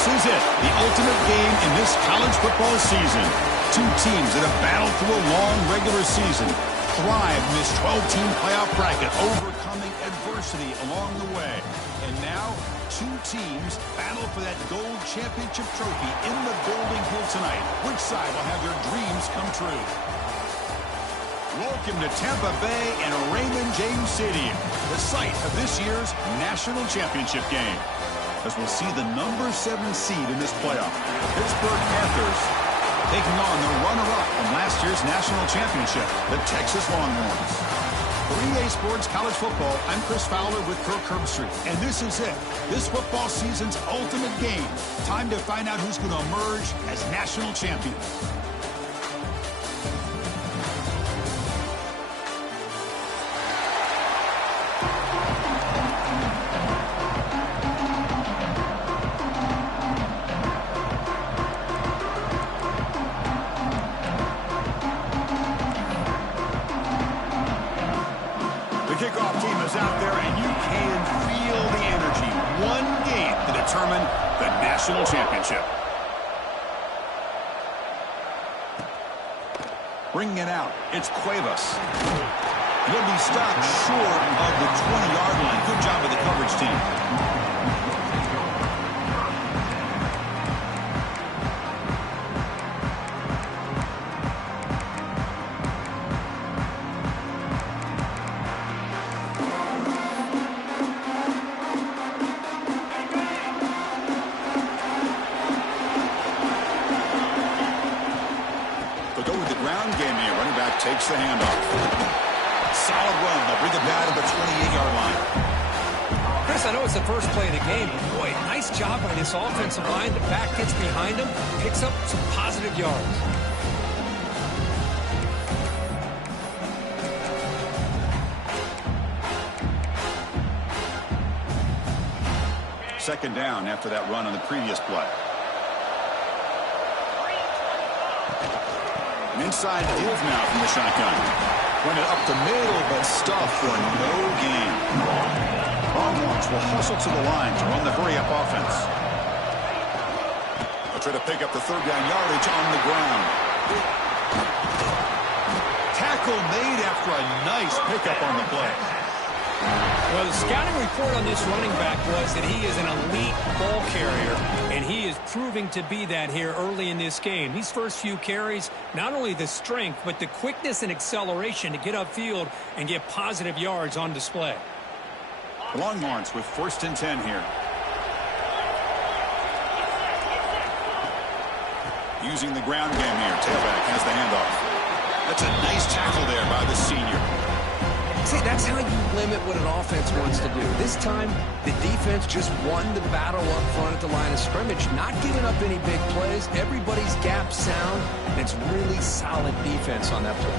This is it, the ultimate game in this college football season. Two teams that have battled through a long regular season, thrived in this 12-team playoff bracket, overcoming adversity along the way. And now, two teams battle for that gold championship trophy in the building here tonight. Which side will have their dreams come true? Welcome to Tampa Bay and Raymond James Stadium, the site of this year's national championship game. As we'll see the number 7 seed in this playoff, the Pittsburgh Panthers, taking on the runner-up from last year's national championship, the Texas Longhorns. For EA Sports College Football, I'm Chris Fowler with Kirk Herbstreit, and this is it, this football season's ultimate game. Time to find out who's going to emerge as national champion. Kickoff team is out there, and you can feel the energy. One game to determine the national championship. Bringing it out, it's Cuevas. He'll be stopped short of the 20-yard line. Good job of the coverage team. Takes the handoff. Solid run. They'll bring it down to the 28-yard line. Chris, I know it's the first play of the game, but boy, nice job by this offensive line. The back gets behind him, picks up some positive yards. Second down after that run on the previous play. Inside deals now from the shotgun. Run it up the middle, but stuffed for no gain. Longhorns will hustle to the line to run the hurry-up offense. They'll try to pick up the third down yardage on the ground. Tackle made after a nice pickup on the play. Well, the scouting report on this running back was that he is an elite ball carrier, and he is proving to be that here early in this game. These first few carries, not only the strength, but the quickness and acceleration to get upfield and get positive yards on display. The Longhorns with 1st and 10 here. Using the ground game here. Tailback has the handoff. That's a nice tackle there by the senior. See, that's how you limit what an offense wants to do. This time, the defense just won the battle up front at the line of scrimmage, not giving up any big plays. Everybody's gap sound, and it's really solid defense on that play.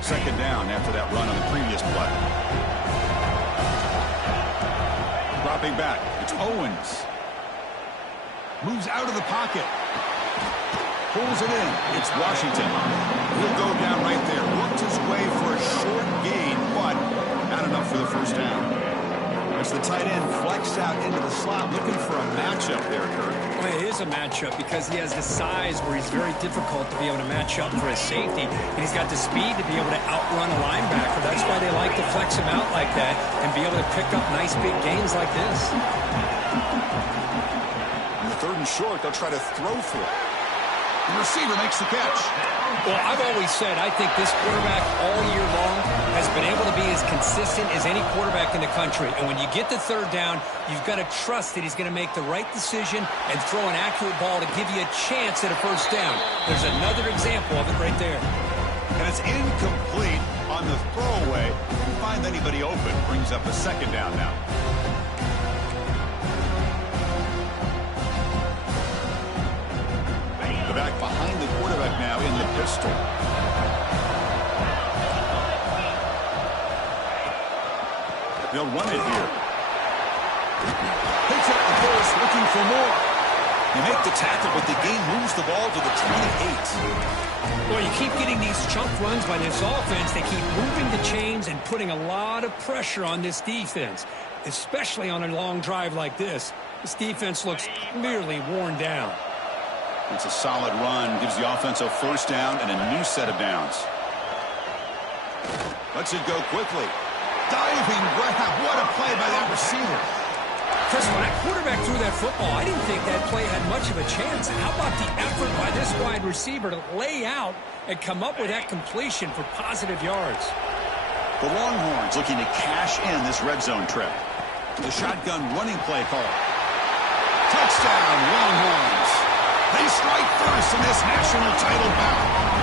Second down after that run on the previous play. Dropping back, it's Owens. Moves out of the pocket. Pulls it in. It's Washington. He'll go down right there. Worked his way for a short gain, but not enough for the first down. As the tight end flexed out into the slot, looking for a matchup there, Kirk. Well, it is a matchup because he has the size where he's very difficult to be able to match up for his safety, and he's got the speed to be able to outrun a linebacker. That's why they like to flex him out like that and be able to pick up nice big gains like this. On the 3rd and short, they'll try to throw for it. The receiver makes the catch. Well, I've always said I think this quarterback all year long has been able to be as consistent as any quarterback in the country. And when you get the 3rd down, you've got to trust that he's going to make the right decision and throw an accurate ball to give you a chance at a first down. There's another example of it right there. And it's incomplete on the throwaway. Didn't find anybody open. Brings up a 2nd down now. Back behind the quarterback now in the pistol. They'll run it here. Picks up the first, looking for more. They make the tackle, but the game moves the ball to the 28. Well, you keep getting these chunk runs by this offense. They keep moving the chains and putting a lot of pressure on this defense, especially on a long drive like this. This defense looks clearly worn down. It's a solid run. Gives the offense a first down and a new set of downs. Lets it go quickly. Diving grab. What a play by that receiver. Chris, when that quarterback threw that football, I didn't think that play had much of a chance. How about the effort by this wide receiver to lay out and come up with that completion for positive yards? The Longhorns looking to cash in this red zone trip. The shotgun running play call. Touchdown, Longhorns. They strike first in this national title bout.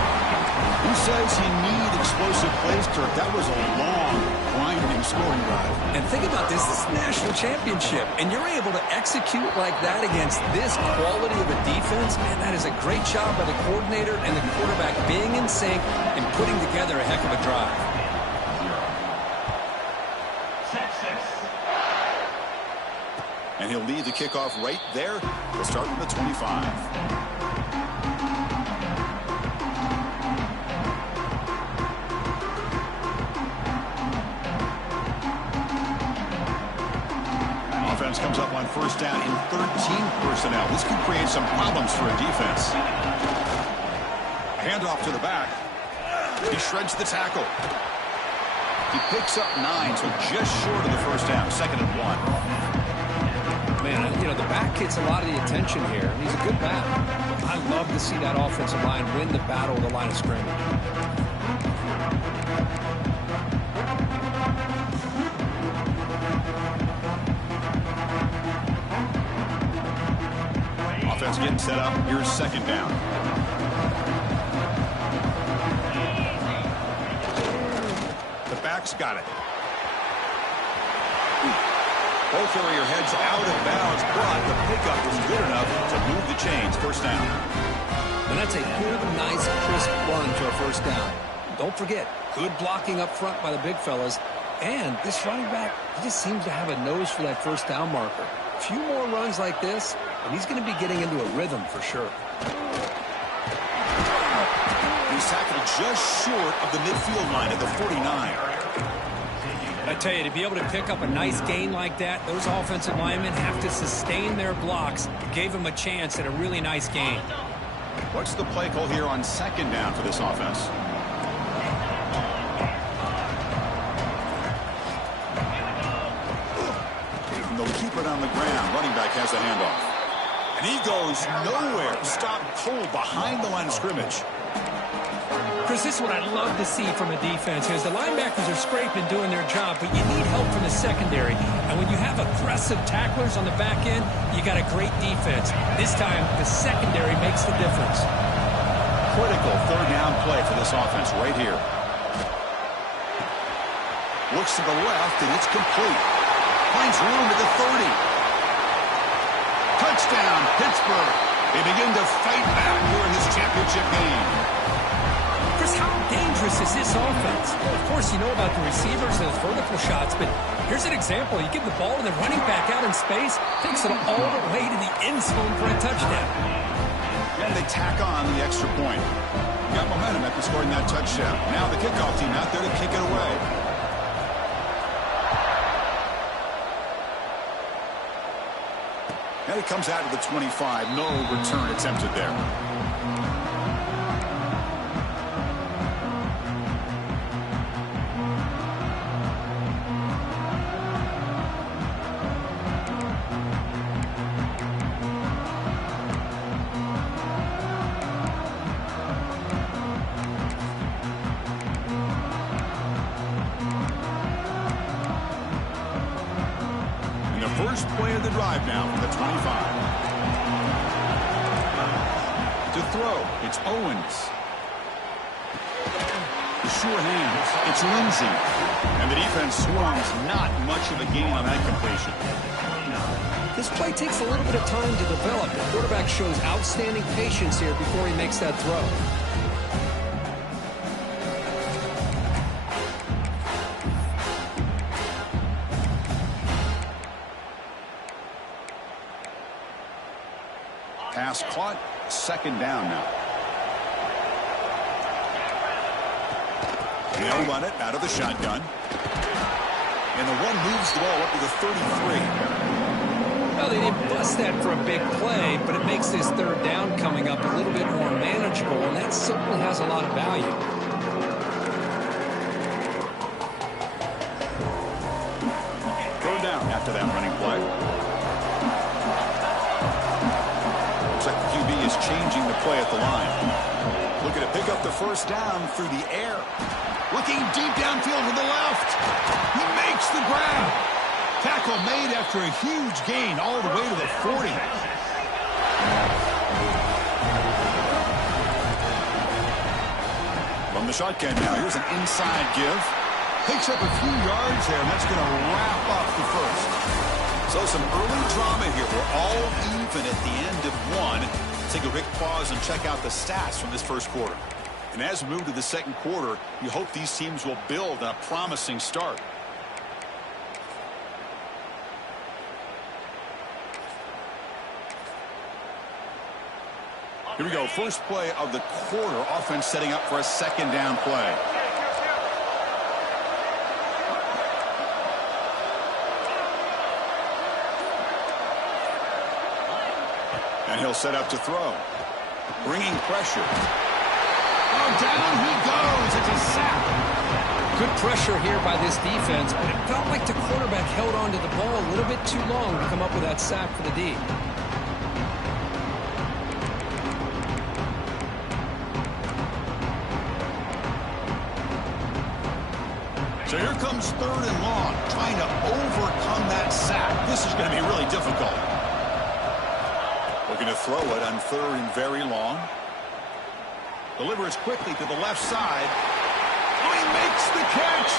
Who says you need explosive plays, Kirk? That was a long, grinding scoring drive. And think about this. This is a national championship, and you're able to execute like that against this quality of a defense. Man, that is a great job by the coordinator and the quarterback being in sync and putting together a heck of a drive. And he'll lead the kickoff right there. We'll start from the 25. Offense comes up on first down in 13 personnel. This could create some problems for a defense. Handoff to the back. He shreds the tackle. He picks up 9, so just short of the first down. 2nd and 1. Man, you know, the back gets a lot of the attention here. He's a good back. I love to see that offensive line win the battle of the line of scrimmage. Offense getting set up. Here's 2nd down. The back's got it. Ball carrier heads out of bounds, but the pickup was good enough to move the chains. First down. And that's a good, nice, crisp run to a first down. Don't forget, good blocking up front by the big fellas. And this running back, he just seems to have a nose for that first down marker. A few more runs like this, and he's going to be getting into a rhythm for sure. He's tackled just short of the midfield line at the 49. I tell you, to be able to pick up a nice gain like that, those offensive linemen have to sustain their blocks. Gave him a chance at a really nice gain. What's the play call here on 2nd down for this offense? And they'll keep it on the ground. Running back has the handoff. And he goes nowhere. Stopped cold behind the line of scrimmage. Chris, this is what I love to see from a defense is the linebackers are scraping doing their job, but you need help from the secondary. And when you have aggressive tacklers on the back end, you got a great defense. This time, the secondary makes the difference. Critical 3rd down play for this offense right here. Looks to the left, and it's complete. Finds room at the 30. Touchdown, Pittsburgh. They begin to fight back here in this championship game. Chris, how dangerous is this offense? Well, of course, you know about the receivers and those vertical shots, but here's an example. You give the ball to the running back out in space, takes it all the way to the end zone for a touchdown. And they tack on the extra point. Got momentum after scoring that touchdown. Now the kickoff team out there to kick it away. And it comes out to the 25. No return attempted there. First play of the drive now from the 25. To throw, it's Owens. The sure hands, it's Lindsey. And the defense swarms, not much of a gain on that completion. This play takes a little bit of time to develop. The quarterback shows outstanding patience here before he makes that throw. pass caught. Second down now. They'll run it out of the shotgun. And the one moves the ball up to the 33. Well, they didn't bust that for a big play, but it makes this third down coming up a little bit more manageable, and that certainly has a lot of value. Throw down after that running play. Looks like the QB is changing the play at the line. Looking to pick up the first down through the air. Looking deep downfield to the left. He makes the grab. Tackle made after a huge gain all the way to the 40. From the shotgun now, here's an inside give. Picks up a few yards there, and that's going to wrap up the first. So some early drama here. We're all even at the end of one. Take a quick pause and check out the stats from this first quarter. And as we move to the second quarter, you hope these teams will build on a promising start. Here we go. First play of the quarter. Offense setting up for a second down play. And he'll set up to throw. Bringing pressure. Oh, down he goes. It's a sack. Good pressure here by this defense, but it felt like the quarterback held on to the ball a little bit too long to come up with that sack for the D. So here comes third and long, trying to overcome that sack. This is going to be really difficult. Looking to throw it on third and very long. Delivers quickly to the left side. Oh, he makes the catch.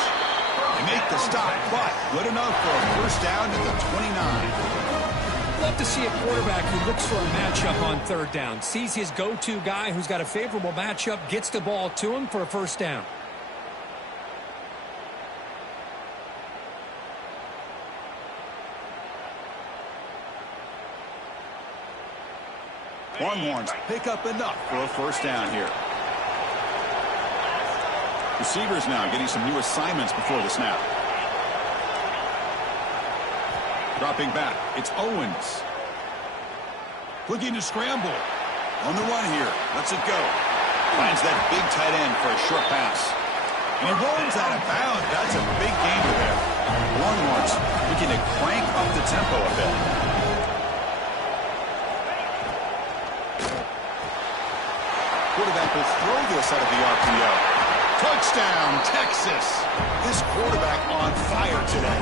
They make the stop, but good enough for a first down at the 29. Love to see a quarterback who looks for a matchup on third down. Sees his go-to guy who's got a favorable matchup, gets the ball to him for a first down. Longhorns pick up enough for a first down here. Receivers now getting some new assignments before the snap. Dropping back, it's Owens. Looking to scramble. On the run here, lets it go. Finds that big tight end for a short pass. And he rolls out of bounds. That's a big gain there. Longhorns looking to crank up the tempo a bit. Quarterback will throw this out of the RPO. Touchdown, Texas. This quarterback on fire today.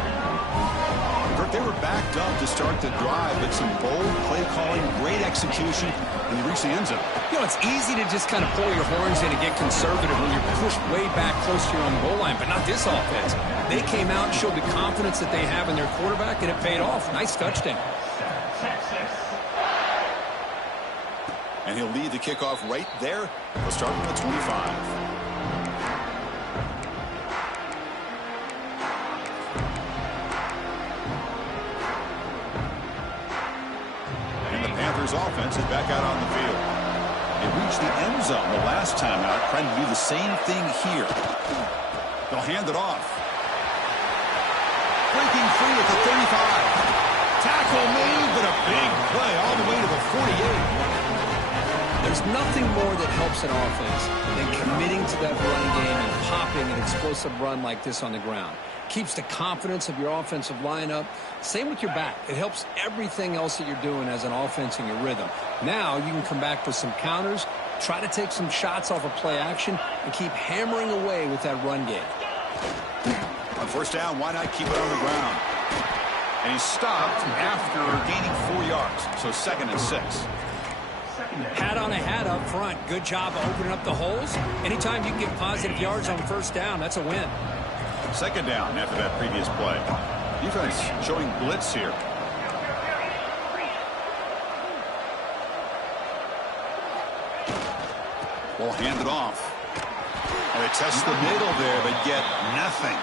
Kirk, they were backed up to start the drive, but some bold play calling, great execution, and they reached the end zone. You know, it's easy to just kind of pull your horns in and get conservative when you're pushed way back close to your own goal line, but not this offense. They came out and showed the confidence that they have in their quarterback, and it paid off. Nice touchdown. And he'll lead the kickoff right there. He'll start from the 25. And the Panthers offense is back out on the field. They reached the end zone the last time out, trying to do the same thing here. They'll hand it off. Breaking free at the 35. Tackle made, but a big play all the way to the 48. There's nothing more that helps an offense than committing to that running game and popping an explosive run like this on the ground. Keeps the confidence of your offensive lineup. Same with your back. It helps everything else that you're doing as an offense in your rhythm. Now you can come back with some counters, try to take some shots off of play action, and keep hammering away with that run game. On first down, why not keep it on the ground? And he's stopped after gaining 4 yards. So 2nd and 6. Hat on a hat up front. Good job of opening up the holes. Anytime you can get positive yards on first down, that's a win. 2nd down after that previous play. Defense showing blitz here. We'll hand it off. And they test the middle there, but get nothing.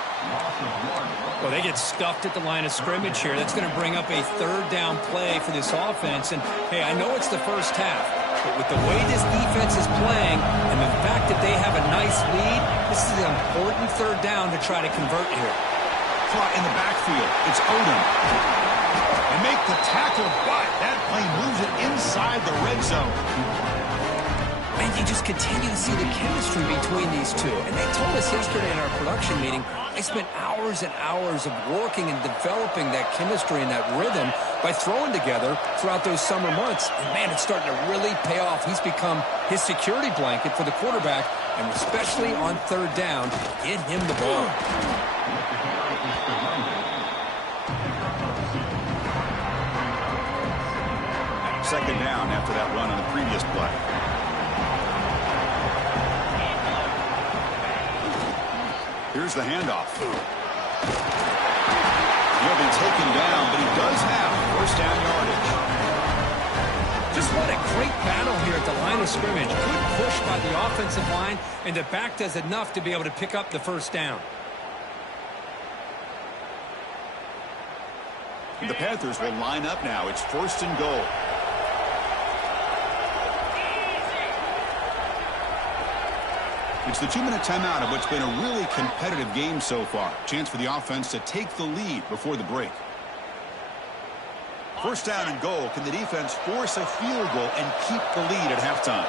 Well, they get stuffed at the line of scrimmage here. That's going to bring up a third down play for this offense. And, hey, I know it's the first half, but with the way this defense is playing and the fact that they have a nice lead, this is an important third down to try to convert here. Caught in the backfield. It's Odom. They make the tackle, but that play moves it inside the red zone. And you just continue to see the chemistry between these two. And they told us yesterday in our production meeting, they spent hours and hours of working and developing that chemistry and that rhythm by throwing together throughout those summer months. And, man, it's starting to really pay off. He's become his security blanket for the quarterback, and especially on third down, get him the ball. Second down after that run on the previous play. Here's the handoff. He'll be taken down, but he does have first down yardage. Just what a great battle here at the line of scrimmage. Good push by the offensive line, and the back does enough to be able to pick up the first down. The Panthers will line up now. It's first and goal. It's the 2-minute timeout of what's been a really competitive game so far. Chance for the offense to take the lead before the break. First down and goal. Can the defense force a field goal and keep the lead at halftime?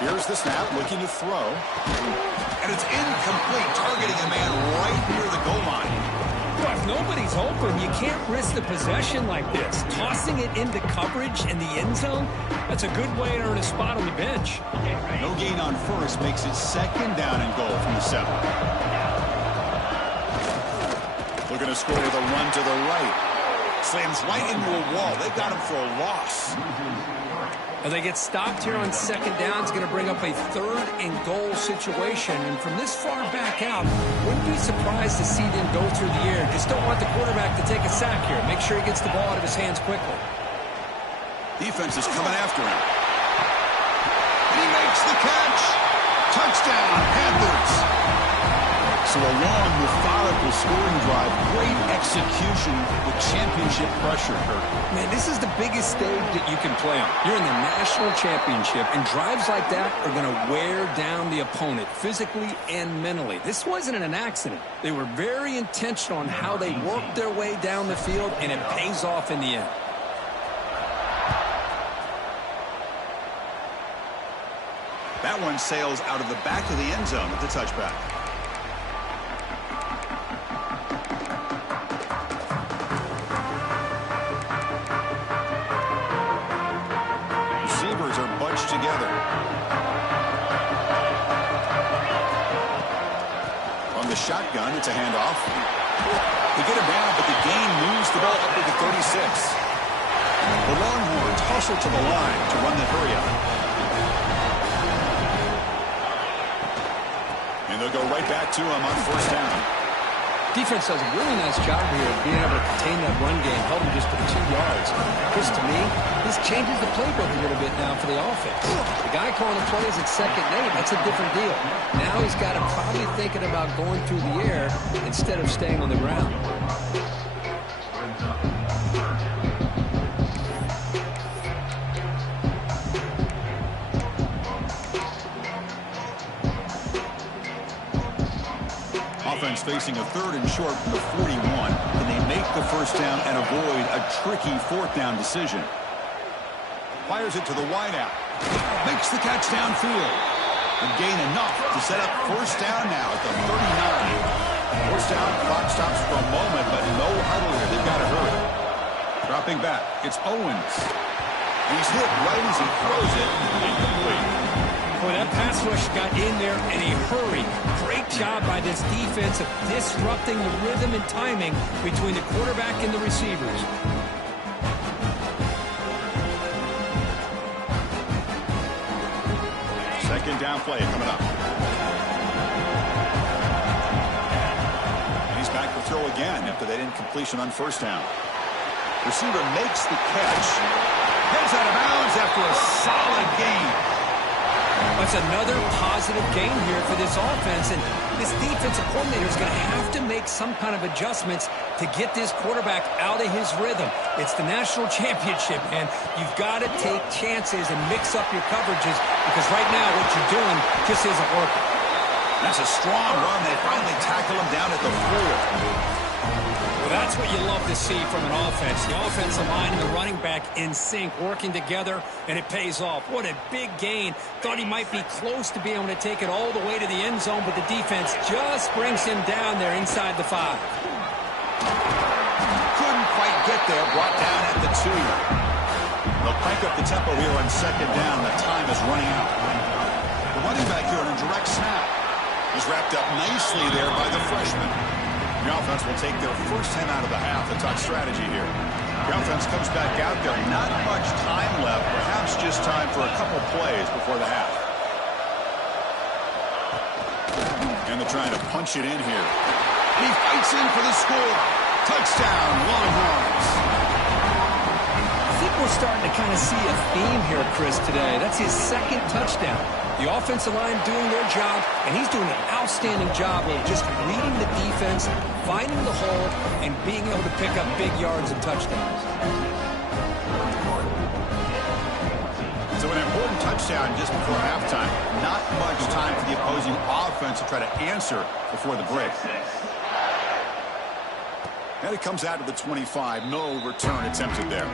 Here's the snap, looking to throw. And it's incomplete, targeting a man right near the goal line. Well, if nobody's open, you can't risk the possession like this. Tossing it into coverage in the end zone, that's a good way to earn a spot on the bench. No gain on first makes it second down and goal from the 7. Looking to score with a run to the right. Slams right into a wall. They got him for a loss. Now they get stopped here on second down. It's going to bring up a third and goal situation. And from this far back out, wouldn't be surprised to see them go through the air. Just don't want the quarterback to take a sack here. Make sure he gets the ball out of his hands quickly. Defense is coming after him. And he makes the catch. Touchdown, Panthers. So a long, methodical scoring drive. Great execution with championship pressure, Kirk. Man, this is the biggest stage that you can play on. You're in the national championship, and drives like that are going to wear down the opponent physically and mentally. This wasn't an accident. They were very intentional on how they worked their way down the field, and it pays off in the end. That one sails out of the back of the end zone with the touchback. Together. On the shotgun, it's a handoff. They get him down, but the gain moves the ball up to the 36. The Longhorns hustle to the line to run the hurry-up. And they'll go right back to him on first down. Defense does a really nice job here of being able to contain that run game, held him just for 2 yards. Chris, to me, this changes the playbook a little bit now for the offense. The guy calling the plays at 2nd and 8, that's a different deal. Now he's got to probably thinking about going through the air instead of staying on the ground. Offense facing a 3rd and short from the 41. Can they make the first down and avoid a tricky 4th down decision? Fires it to the wideout. Makes the catch downfield. And gain enough to set up first down now at the 39. First down, clock stops for a moment, but no huddle here. They've got to hurry. Dropping back, it's Owens. He's hit right as he throws it. Incomplete. Boy, that pass rush got in there in a hurry. Great job by this defense of disrupting the rhythm and timing between the quarterback and the receivers. Second down play coming up. And he's back to throw again after that incompletion on first down. Receiver makes the catch. Heads out of bounds after a solid gain. That's another positive gain here for this offense, and this defensive coordinator is going to have to make some kind of adjustments to get this quarterback out of his rhythm. It's the national championship, and you've got to take chances and mix up your coverages because right now what you're doing just isn't working. That's a strong run. They finally tackle him down at the 4. Well, that's what you love to see from an offense. The offensive line and the running back in sync, working together, and it pays off. What a big gain. Thought he might be close to being able to take it all the way to the end zone, but the defense just brings him down there inside the 5. Couldn't quite get there. Brought down at the 2. They'll crank up the tempo here on 2nd down. The time is running out. The running back here on a direct snap is wrapped up nicely there by the freshman. The offense will take their first 10 out of the half. The top strategy here. The offense comes back out there. Not much time left. Perhaps just time for a couple plays before the half. And they're trying to punch it in here. And he fights in for the score. Touchdown, Longhorns. I think we're starting to kind of see a theme here, Chris, today. That's his 2nd touchdown. The offensive line doing their job, and he's doing an outstanding job of just reading the defense, finding the hole, and being able to pick up big yards and touchdowns. So an important touchdown just before halftime. Not much time for the opposing offense to try to answer before the break. And it comes out to the 25. No return attempted there.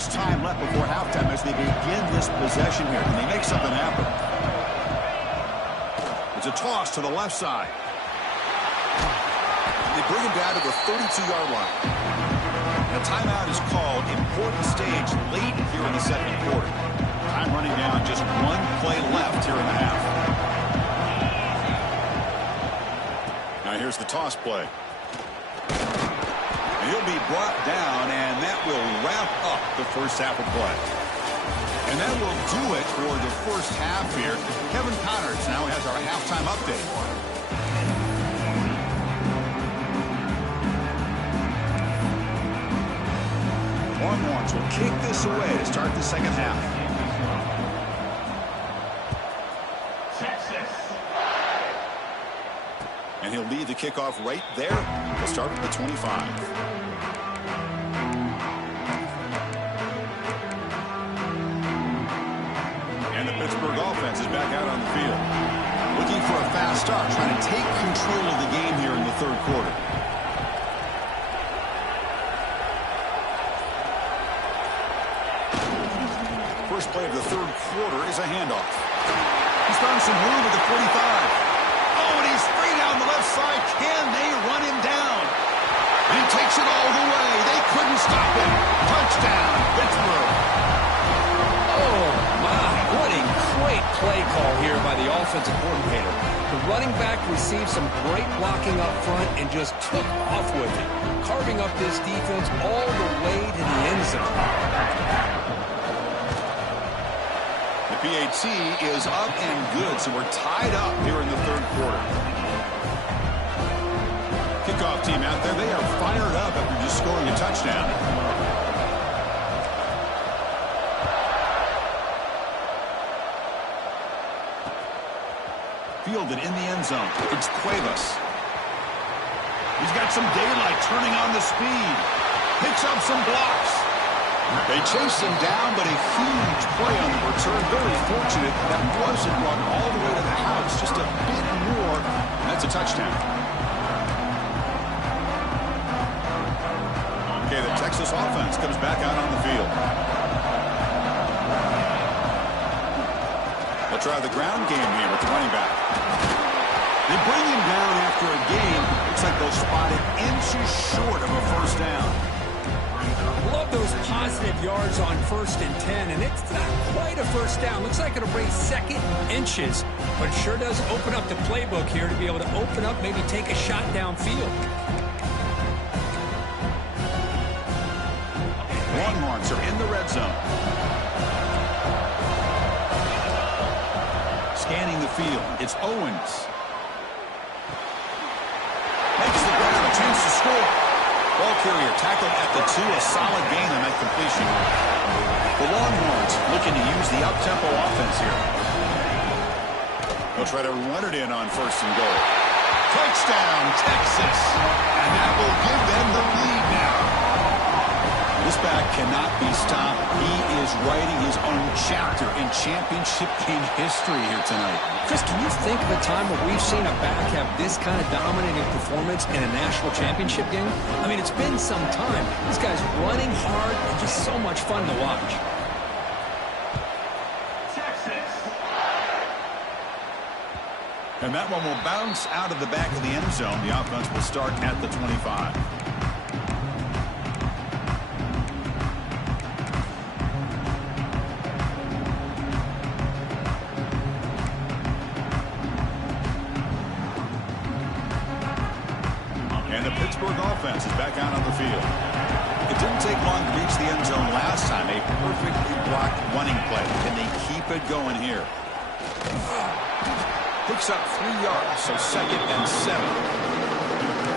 Time left before halftime as they begin this possession here. Can they make something happen? It's a toss to the left side. They bring him down to the 32-yard line. And a timeout is called. Important stage late here in the 2nd quarter. Time running down. Just 1 play left here in the half. Now here's the toss play. He'll be brought down, and that will wrap up the first half of play. And that will do it for the first half here. Kevin Connors now has our halftime update. Longhorns will kick this away to start the 2nd half. And he'll lead the kickoff right there. We'll start at the 25. And the Pittsburgh offense is back out on the field. Looking for a fast start, trying to take control of the game here in the 3rd quarter. First play of the 3rd quarter is a handoff. He's found some room at the 45. Oh, and he's free down the left side. Can they run him down? And he takes it all the way. They couldn't stop him. Touchdown, Pittsburgh. Oh, my. What a great play call here by the offensive coordinator. The running back received some great blocking up front and just took off with it, carving up this defense all the way to the end zone. The PAT is up and good, so we're tied up here in the 3rd quarter. Kickoff team out there, they are fired up after just scoring a touchdown. Fielded in the end zone. It's Cuevas. He's got some daylight, turning on the speed. Picks up some blocks. They chase him down, but a huge play on the return. Very fortunate that wasn't run all the way to the house. Just a bit more, and that's a touchdown. Okay, the Texas offense comes back out on the field. They'll try the ground game here with the running back. They bring him down after a game. Looks like they'll spot it inches short of a first down. Love those positive yards on 1st and 10, and it's not quite a first down. Looks like it'll bring 2nd inches, but it sure does open up the playbook here to be able to open up, maybe take a shot downfield. Longhorns are in the red zone. scanning the field. It's Owens. Makes the grab, a chance to score. Ball carrier tackled at the 2, a solid gain on that completion. The Longhorns looking to use the up-tempo offense here. They'll try to run it in on 1st and goal. Touchdown, Texas. And that will give them the lead now. This back cannot be stopped. He is writing his own chapter in championship game history here tonight. Chris, can you think of a time where we've seen a back have this kind of dominating performance in a national championship game? I mean, it's been some time. This guy's running hard and just so much fun to watch. And that one will bounce out of the back of the end zone. The offense will start at the 25. And the Pittsburgh offense is back out on the field. It didn't take long to reach the end zone last time. A perfectly blocked running play. Can they keep it going here? Picks up 3 yards, so 2nd and 7.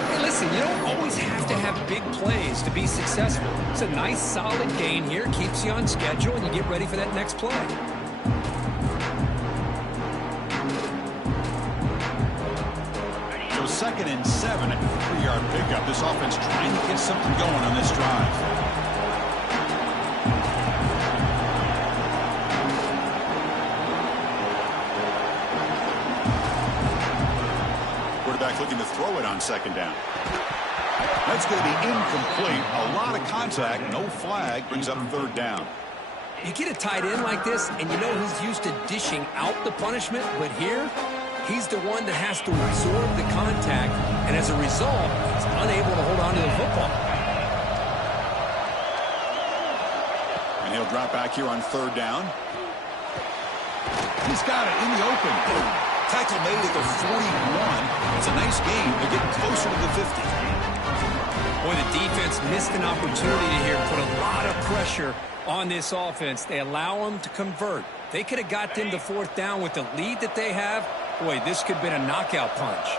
Hey, listen, you don't always have to have big plays to be successful. It's a nice, solid gain here. Keeps you on schedule, and you get ready for that next play. So 2nd and 7 at the 3-yard pickup. This offense trying to get something going on this drive. Quarterback looking to throw it on 2nd down. That's going to be incomplete. A lot of contact, no flag, brings up 3rd down. You get a tight end like this, and you know he's used to dishing out the punishment, but here, he's the one that has to absorb the contact, and as a result, he's unable to hold on to the football. And he'll drop back here on 3rd down. He's got it in the open. Tackle made at the 41. It's a nice gain. They're getting closer to the 50. Boy, the defense missed an opportunity here to put a lot of pressure on this offense. They allow them to convert. They could have got them to 4th down with the lead that they have. Boy, this could have been a knockout punch.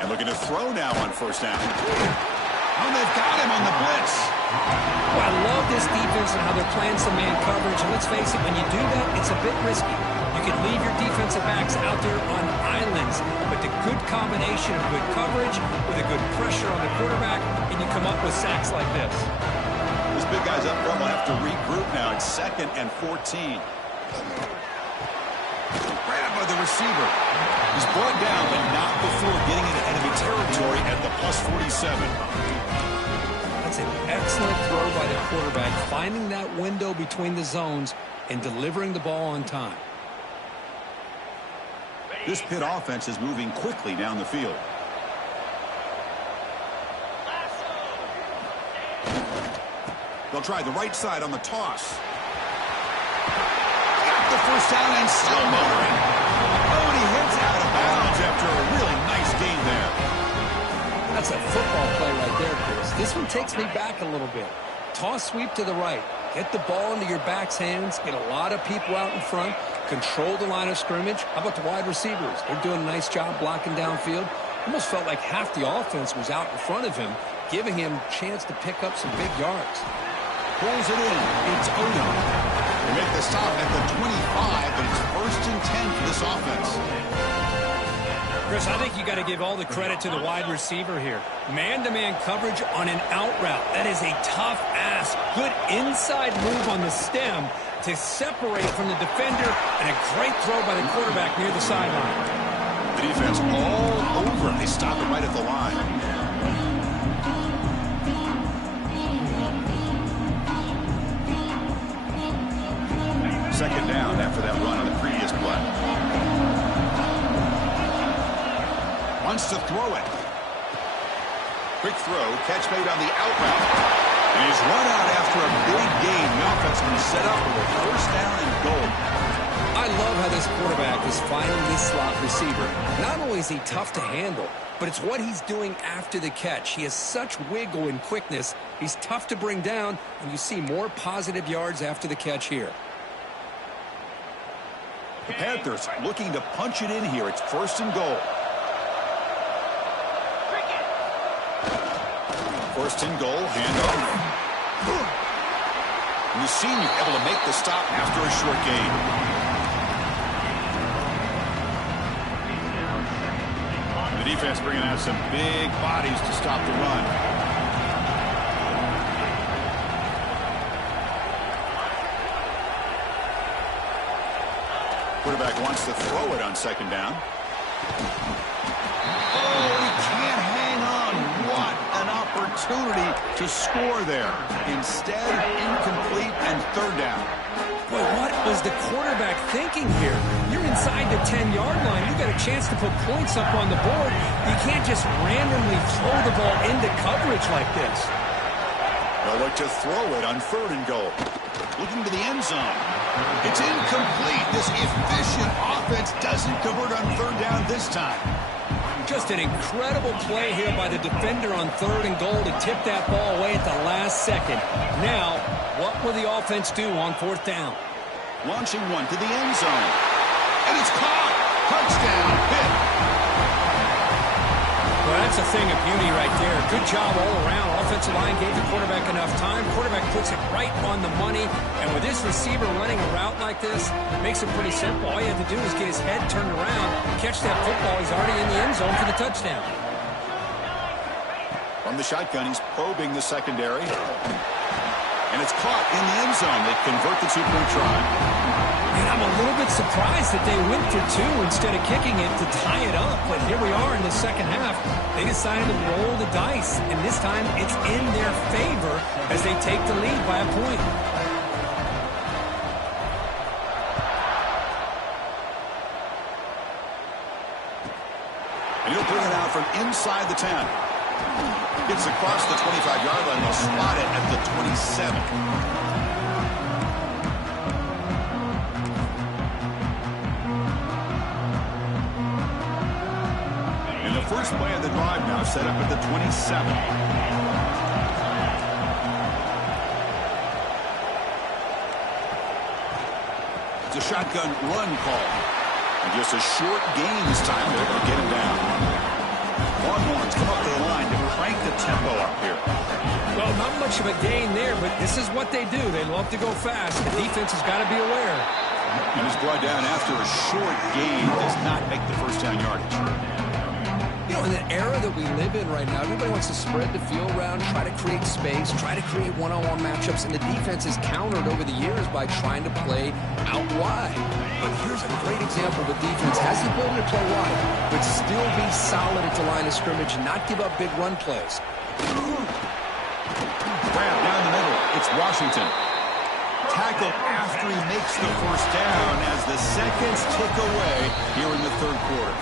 And looking to throw now on 1st down. Oh, they've got him on the blitz. Well, I love this defense and how they're playing some man coverage. And let's face it, when you do that, it's a bit risky. You can leave your defensive backs out there on islands, but the good combination of good coverage with a good pressure on the quarterback, and you come up with sacks like this. This big guy's up front will have to regroup now. It's 2nd and 14. Grabbed by the receiver. He's brought down, but not before getting into enemy territory at the +47. That's an excellent throw by the quarterback, finding that window between the zones and delivering the ball on time. This Pitt offense is moving quickly down the field. They'll try the right side on the toss. Got the 1st down and still motoring. Oh, and he hits out of bounds after a really nice gain there. That's a football play right there, Chris. This one takes me back a little bit. Toss sweep to the right. Get the ball into your back's hands. Get a lot of people out in front. Control the line of scrimmage. How about the wide receivers? They're doing a nice job blocking downfield. Almost felt like half the offense was out in front of him, giving him a chance to pick up some big yards. Pulls it in. It's Odo. They make the stop at the 25, but it's 1st and 10 for this offense. Chris, I think you got to give all the credit to the wide receiver here. Man-to-man coverage on an out route. That is a tough ask. Good inside move on the stem to separate from the defender, and a great throw by the quarterback near the sideline. The defense all over him. They stop it right at the line. Second down after that run on the previous play. Wants to throw it. Quick throw. Catch made on the out route. And he's run out after a big gain. The offense can set up with a first down and goal. I love how this quarterback is finding this slot receiver. Not only is he tough to handle, but it's what he's doing after the catch. He has such wiggle and quickness. He's tough to bring down, and you see more positive yards after the catch here. The Panthers looking to punch it in here. It's first and goal. First and goal, handoff. And the senior able to make the stop after a short gain. The defense bringing out some big bodies to stop the run. Quarterback wants to throw it on second down. Oh, he can't hang on. What an opportunity to score there. Instead, incomplete and third down. Boy, what was the quarterback thinking here? You're inside the 10-yard line. You got a chance to put points up on the board. You can't just randomly throw the ball into coverage like this. They'll look to throw it on third and goal. Looking to the end zone. It's incomplete. This efficient offense doesn't convert on third down this time. Just an incredible play here by the defender on third and goal to tip that ball away at the last second. Now, what will the offense do on fourth down? Launching one to the end zone. And it's caught. Touchdown, Pitt. Well, that's a thing of beauty right there. Good job all around. Offensive line gave the quarterback enough time. Quarterback puts it right on the money. And with this receiver running a route like this, it makes it pretty simple. All you have to do is get his head turned around, catch that football. He's already in the end zone for the touchdown. From the shotgun, he's probing the secondary. And it's caught in the end zone. They convert the two-point try. And I'm a little bit surprised that they went for two instead of kicking it to tie it up. But here we are in the second half. They decided to roll the dice. And this time it's in their favor as they take the lead by a point. And he'll bring it out from inside the 10. Gets across the 25-yard line. They'll spot it at the 27. First play of the drive now set up at the 27. It's a shotgun run call. And just a short gain this time. They're able to get him down. Longhorns come up to the line to crank the tempo up here. Well, not much of a gain there, but this is what they do. They love to go fast. The defense has got to be aware. And he's brought down after a short gain. Does not make the first down yardage. You know, in the era that we live in right now, everybody wants to spread the field around, try to create space, try to create one-on-one matchups, and the defense has countered over the years by trying to play out wide. But here's a great example of a defense has the ability to play wide, but still be solid at the line of scrimmage and not give up big run plays. Grab down the middle. It's Washington. Tackle after he makes the first down as the seconds tick away here in the third quarter.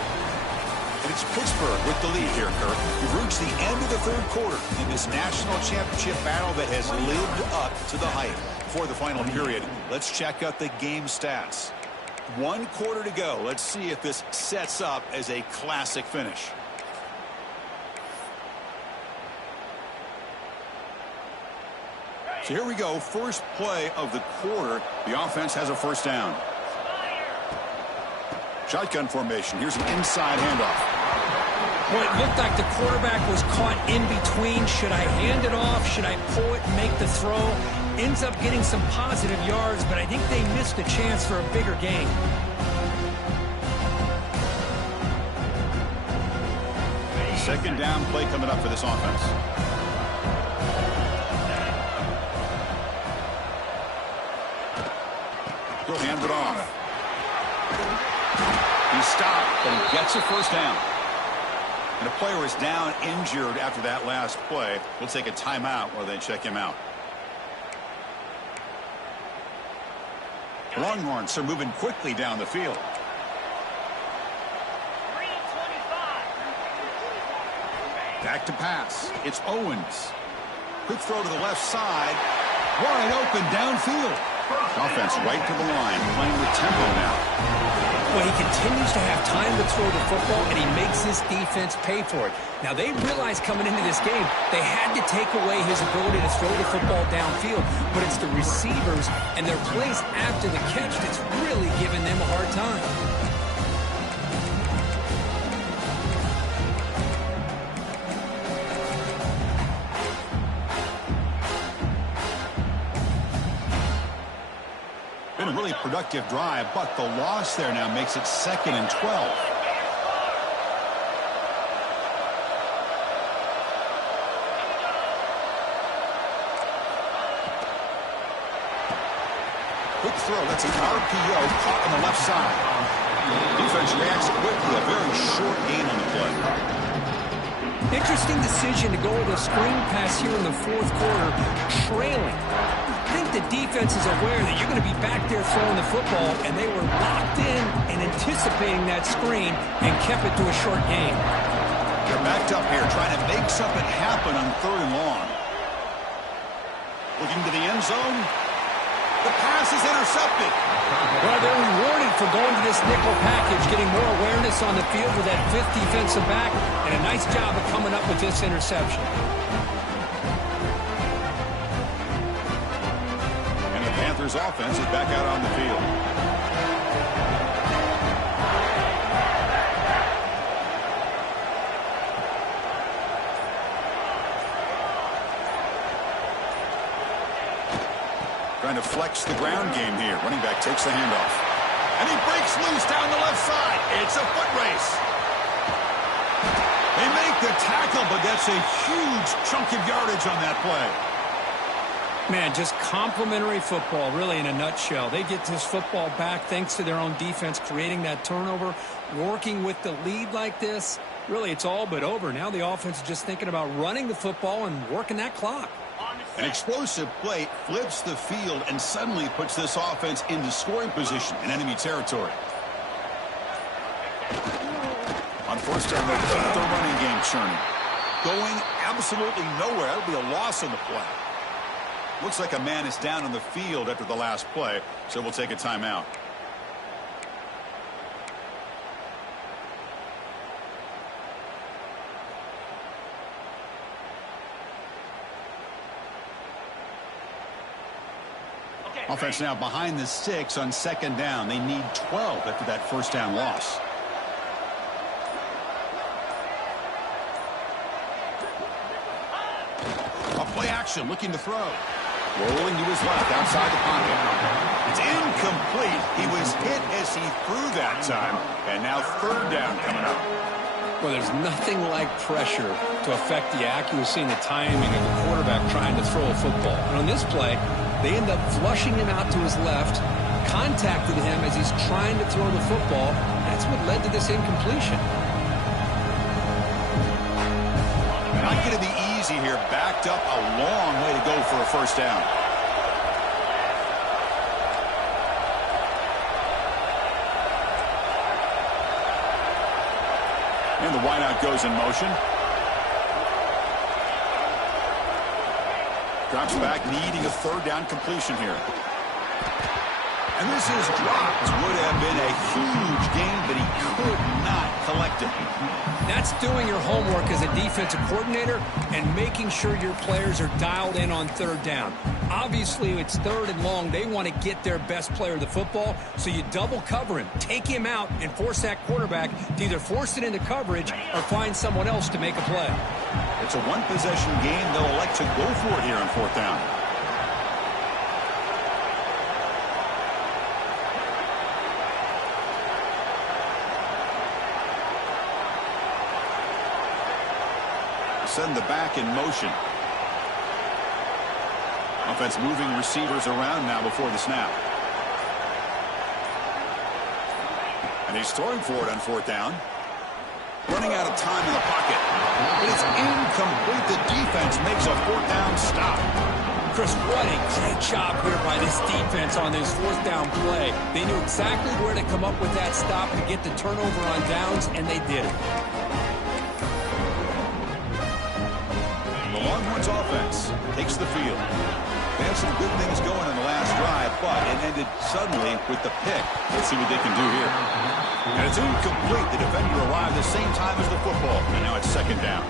And it's Pittsburgh with the lead here, Kirk. We've reached the end of the third quarter in this national championship battle that has lived up to the hype. Before the final period, let's check out the game stats. 1 quarter to go. Let's see if this sets up as a classic finish. So here we go. First play of the quarter. The offense has a first down. Shotgun formation. Here's an inside handoff. Well, it looked like the quarterback was caught in between. Should I hand it off? Should I pull it and make the throw? Ends up getting some positive yards, but I think they missed a chance for a bigger gain. Second down play coming up for this offense. He'll hand it off. He stopped, but he gets a first down. And a player is down injured after that last play. We'll take a timeout while they check him out. Longhorns are moving quickly down the field. Back to pass. It's Owens. Quick throw to the left side. Wide open downfield. Offense right to the line, playing with tempo now. Well, he continues to have time to throw the football, and he makes his defense pay for it. Now, they realized coming into this game they had to take away his ability to throw the football downfield, but it's the receivers and their plays after the catch that's really giving them a hard time. Been a really productive drive, but the loss there now makes it 2nd and 12. Quick throw, that's an RPO caught on the left side. Defense reacts quickly, a very short gain on the play. Interesting decision to go with a screen pass here in the fourth quarter, trailing. I think the defense is aware that you're going to be back there throwing the football, and they were locked in and anticipating that screen and kept it to a short gain. They're backed up here, trying to make something happen on 3rd and long. Looking to the end zone. The pass is intercepted. Well, they're rewarded for going to this nickel package, getting more awareness on the field with that 5th defensive back, and a nice job of coming up with this interception. And the Panthers offense is back out on the field. Trying to flex the ground game here. Running back takes the handoff. And he breaks loose down the left side. It's a foot race. They make the tackle, but that's a huge chunk of yardage on that play. Man, just complimentary football, really, in a nutshell. They get this football back thanks to their own defense, creating that turnover, working with the lead like this. Really, it's all but over. Now the offense is just thinking about running the football and working that clock. An explosive play flips the field and suddenly puts this offense into scoring position in enemy territory. On 1st down, they keep the running game churning. Going absolutely nowhere. That'll be a loss on the play. Looks like a man is down on the field after the last play, so we'll take a timeout. Offense now behind the 6 on 2nd down. They need 12 after that 1st down loss. A play action, looking to throw. Rolling to his left, outside the pocket. It's incomplete. He was hit as he threw that time. And now 3rd down coming up. Well, there's nothing like pressure to affect the accuracy and the timing of the quarterback trying to throw a football. And on this play, they end up flushing him out to his left, contacted him as he's trying to throw the football. That's what led to this incompletion. Not going to be easy here. Backed up a long way to go for a 1st down. And the wideout goes in motion. Drops back, needing a 3rd down completion here. And this is dropped. Would have been a huge gain, but he could not collect it. That's doing your homework as a defensive coordinator and making sure your players are dialed in on 3rd down. Obviously, it's 3rd and long. They want to get their best player the football, so you double cover him, take him out, and force that quarterback to either force it into coverage or find someone else to make a play. It's a one-possession game. They'll elect to go for it here on 4th down. Send the back in motion. Offense moving receivers around now before the snap. And he's throwing for it on 4th down. Running out of time in the pocket. It is incomplete. The defense makes a 4th down stop. Chris, what a great job here by this defense on this 4th down play. They knew exactly where to come up with that stop to get the turnover on downs, and they did it. The Longhorns offense takes the field. They had some good things going on the last drive, but it ended suddenly with the pick. Let's see what they can do here. And it's incomplete. The defender arrived the same time as the football, and now it's second down.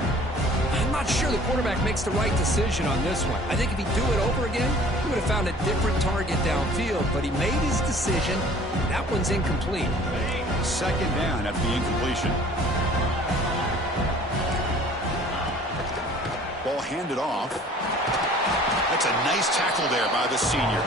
I'm not sure the quarterback makes the right decision on this one. I think if he'd do it over again, he would have found a different target downfield, but he made his decision. That one's incomplete. Second down after the incompletion. Ball handed off. That's a nice tackle there by the senior.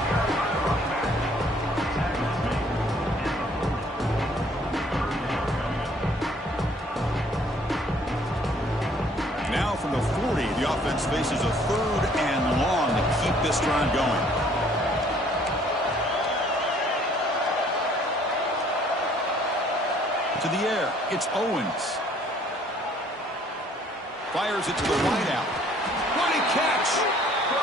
Now from the 40, the offense faces a third and long to keep this drive going. To the air, it's Owens. Fires it to the wideout. What a catch!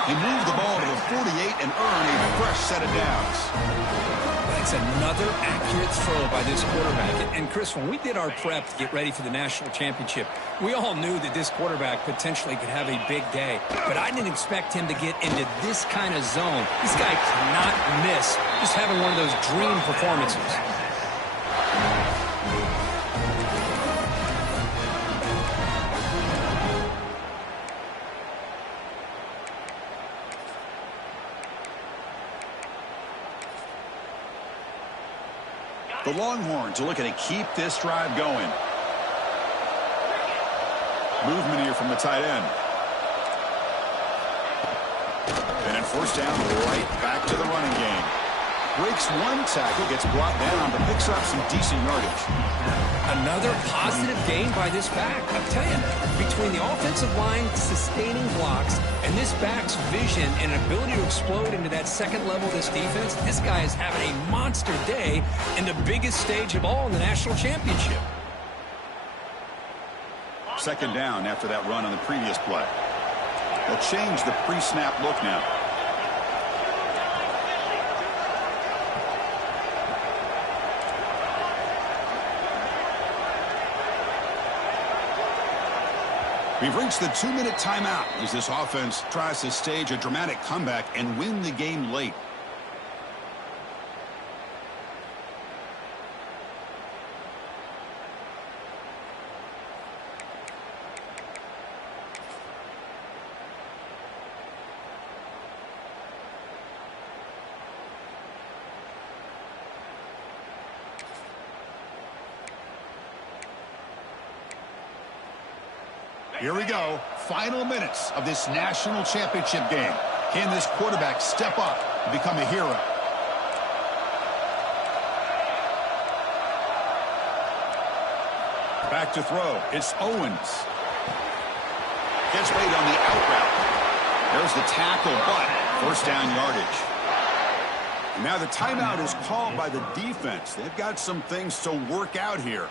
He moved the ball to the 48 and earned a fresh set of downs. That's another accurate throw by this quarterback. And Chris, when we did our prep to get ready for the national championship, we all knew that this quarterback potentially could have a big day. But I didn't expect him to get into this kind of zone. This guy cannot miss. Just having one of those dream performances. The Longhorns are looking to keep this drive going. Movement here from the tight end. And in first down, right back to the running game. Breaks one tackle, gets brought down, but picks up some decent yardage. Another positive gain by this back. I'm telling you, between the offensive line sustaining blocks and this back's vision and ability to explode into that second level of this defense, this guy is having a monster day in the biggest stage of all in the national championship. Second down after that run on the previous play. They'll change the pre-snap look now. We've reached the 2-minute timeout as this offense tries to stage a dramatic comeback and win the game late. Here we go. Final minutes of this national championship game. Can this quarterback step up and become a hero? Back to throw. It's Owens. Gets made on the out route. There's the tackle, but first down yardage. And now the timeout is called by the defense. They've got some things to work out here.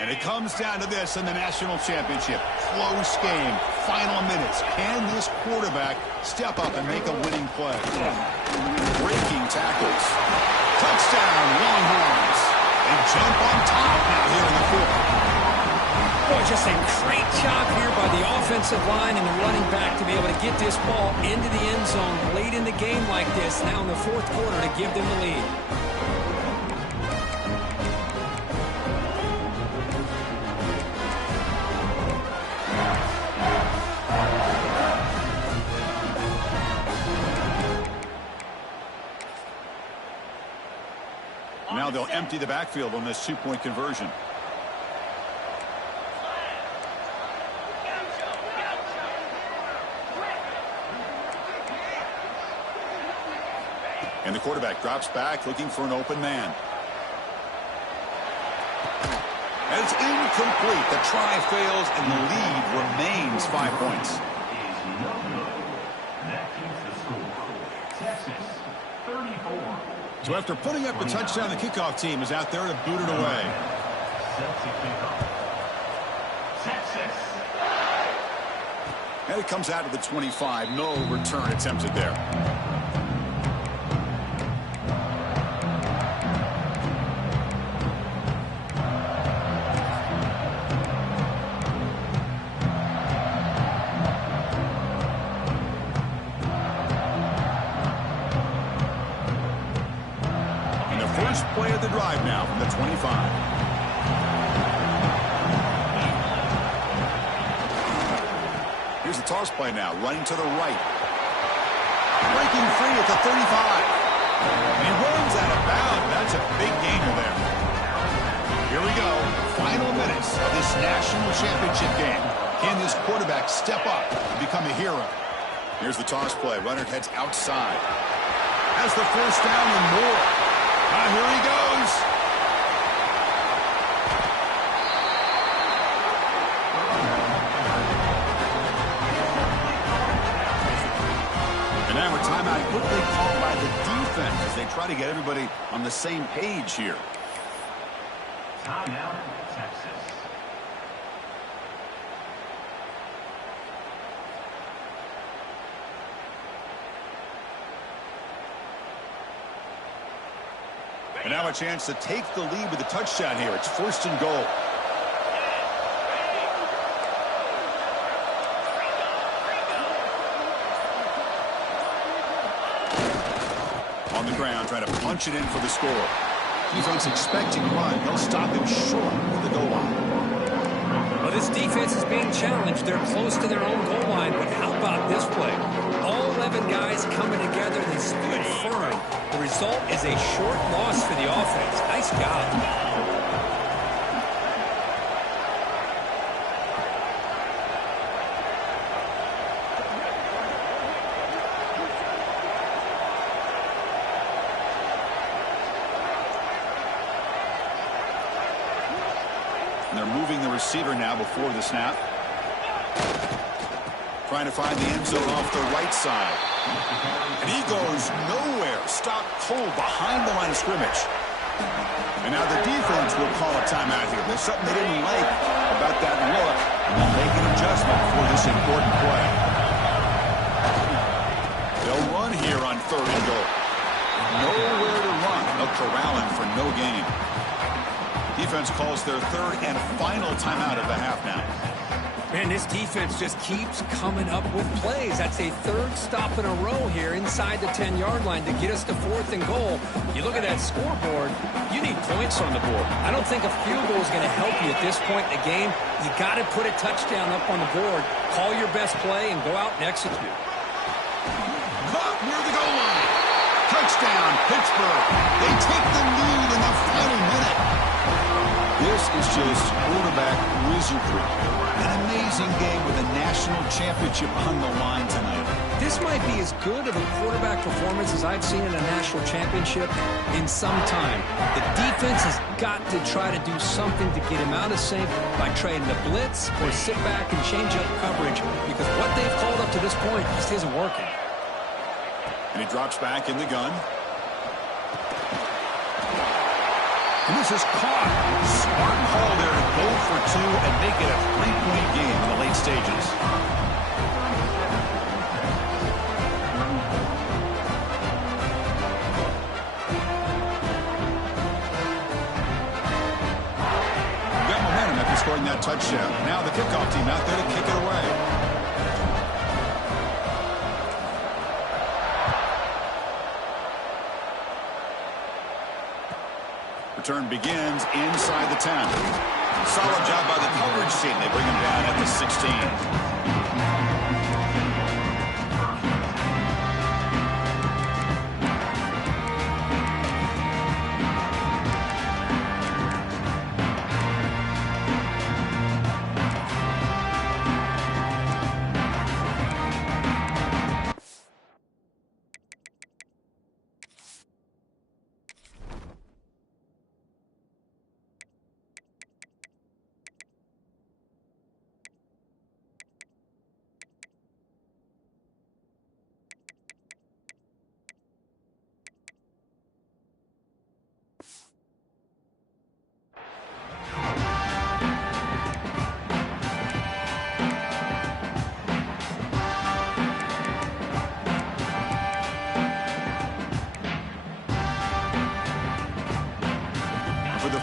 And it comes down to this in the national championship. Close game. Final minutes. Can this quarterback step up and make a winning play? Breaking tackles. Touchdown, Longhorns. They jump on top now here in the fourth. Boy, just a great job here by the offensive line and the running back to be able to get this ball into the end zone late in the game like this, now in the fourth quarter, to give them the lead. Now they'll empty the backfield on this two-point conversion. And the quarterback drops back looking for an open man. And it's incomplete. The try fails and the lead remains 5 points. So after putting up the touchdown, the kickoff team is out there to boot it away. And it comes out of the 25. No return attempted there. drive now from the 25. Here's the toss play now, running to the right. Breaking free at the 35. And he runs out of bounds. That's a big gainer there. Here we go. Final minutes of this national championship game. Can this quarterback step up and become a hero? Here's the toss play. Runner heads outside. Has the first down and more. Here he goes. And now a timeout quickly called by the defense as they try to get everybody on the same page here. Timeout, Texas. And now a chance to take the lead with a touchdown here. It's 1st and goal. On the ground, trying to punch it in for the score. Defense expecting run. They'll stop him short of the goal line. Well, this defense is being challenged. They're close to their own goal line, but how about this play? All 11 guys coming together. They stood firm. The result is a short loss for the offense. Nice job. And they're moving the receiver now before the snap. Trying to find the end zone off the right side. And he goes nowhere. Stopped cold behind the line of scrimmage. And now the defense will call a timeout here. There's something they didn't like about that look. And they'll make an adjustment for this important play. They'll run here on 3rd and goal. Nowhere to run. They'll corral him for no gain. Defense calls their 3rd and final timeout of the half now. Man, this defense just keeps coming up with plays. That's a 3rd stop in a row here inside the 10-yard line to get us to 4th and goal. You look at that scoreboard, you need points on the board. I don't think a field goal is going to help you at this point in the game. You got to put a touchdown up on the board, call your best play, and go out and execute. Caught near the goal line. Touchdown, Pittsburgh. They take the lead in the final minute. This is just quarterback wizardry. An amazing game with a national championship on the line tonight. This might be as good of a quarterback performance as I've seen in a national championship in some time. The defense has got to try to do something to get him out of sync by trying to blitz or sit back and change up coverage, because what they've called up to this point just isn't working. And he drops back in the gun. And this is caught. Smart call there to go for 2 and make it a 3-point game in the late stages. Got momentum after scoring that touchdown. Now the kickoff team out there to kick it away. Return begins inside the 10. Solid job by the coverage team. They bring him down at the 16.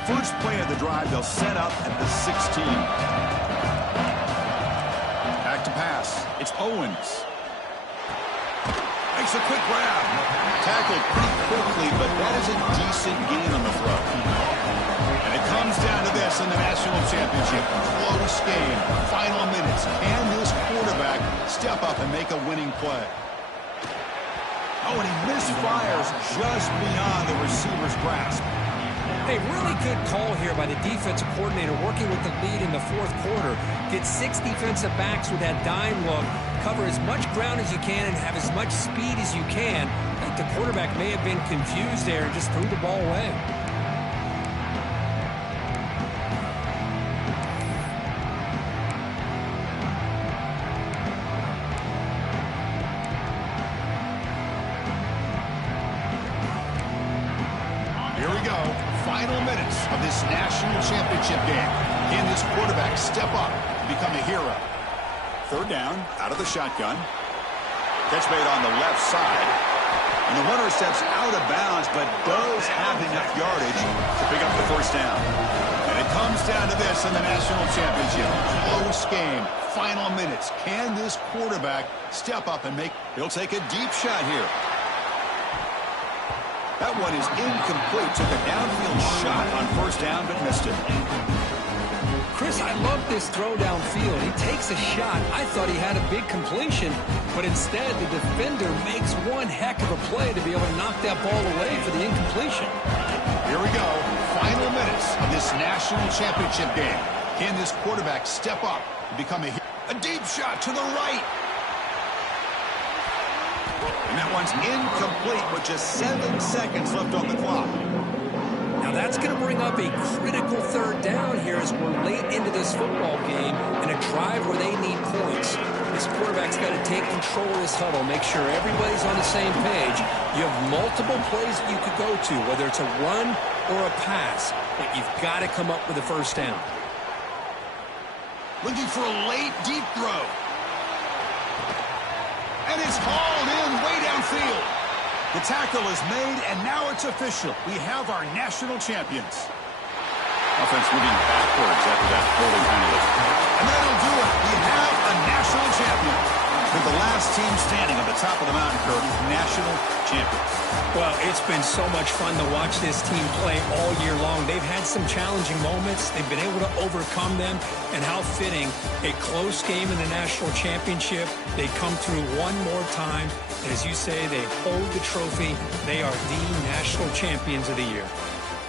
First play of the drive, they'll set up at the 16. Back to pass. It's Owens. makes a quick grab. Tackled pretty quickly, but that is a decent gain on the throw. And it comes down to this in the national championship. Close game, final minutes. Can this quarterback step up and make a winning play? Oh, and he misfires just beyond the receiver's grasp. A really good call here by the defensive coordinator working with the lead in the fourth quarter. Get 6 defensive backs with that dime look. Cover as much ground as you can and have as much speed as you can. I think the quarterback may have been confused there and just threw the ball away. Here we go. Final minutes of this national championship game. Can this quarterback step up and become a hero? Third down, out of the shotgun. Catch made on the left side. And the runner steps out of bounds, but does have enough yardage to pick up the first down. And it comes down to this in the national championship. Close game, final minutes. Can this quarterback step up and make... He'll take a deep shot here. That one is incomplete. Took a downfield shot on first down, but missed it. Chris, I love this throw downfield. He takes a shot. I thought he had a big completion, but instead the defender makes one heck of a play to be able to knock that ball away for the incompletion. Here we go. Final minutes of this national championship game. Can this quarterback step up and become a hero? A deep shot to the right. And that one's incomplete with just 7 seconds left on the clock. Now that's going to bring up a critical third down here as we're late into this football game in a drive where they need points. This quarterback's got to take control of this huddle, make sure everybody's on the same page. You have multiple plays that you could go to, whether it's a run or a pass, but you've got to come up with a first down. Looking for a late, deep throw. And it's hauled in way downfield. The tackle is made, and now it's official. We have our national champions. Offense moving backwards after that holding penalty. And that'll do it. We have a national champion. With the last team standing on the top of the mountain, Kirk, national champions. Well, it's been so much fun to watch this team play all year long. They've had some challenging moments. They've been able to overcome them. And how fitting, a close game in the national championship. They come through one more time. And as you say, they hold the trophy. They are the national champions of the year.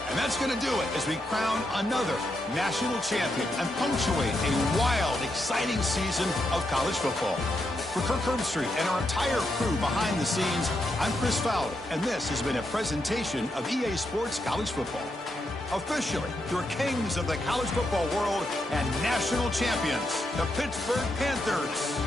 And that's going to do it as we crown another national champion and punctuate a wild, exciting season of college football. For Kirk Herbstreit and our entire crew behind the scenes, I'm Chris Fowler, and this has been a presentation of EA Sports College Football. Officially, your kings of the college football world and national champions, the Pittsburgh Panthers.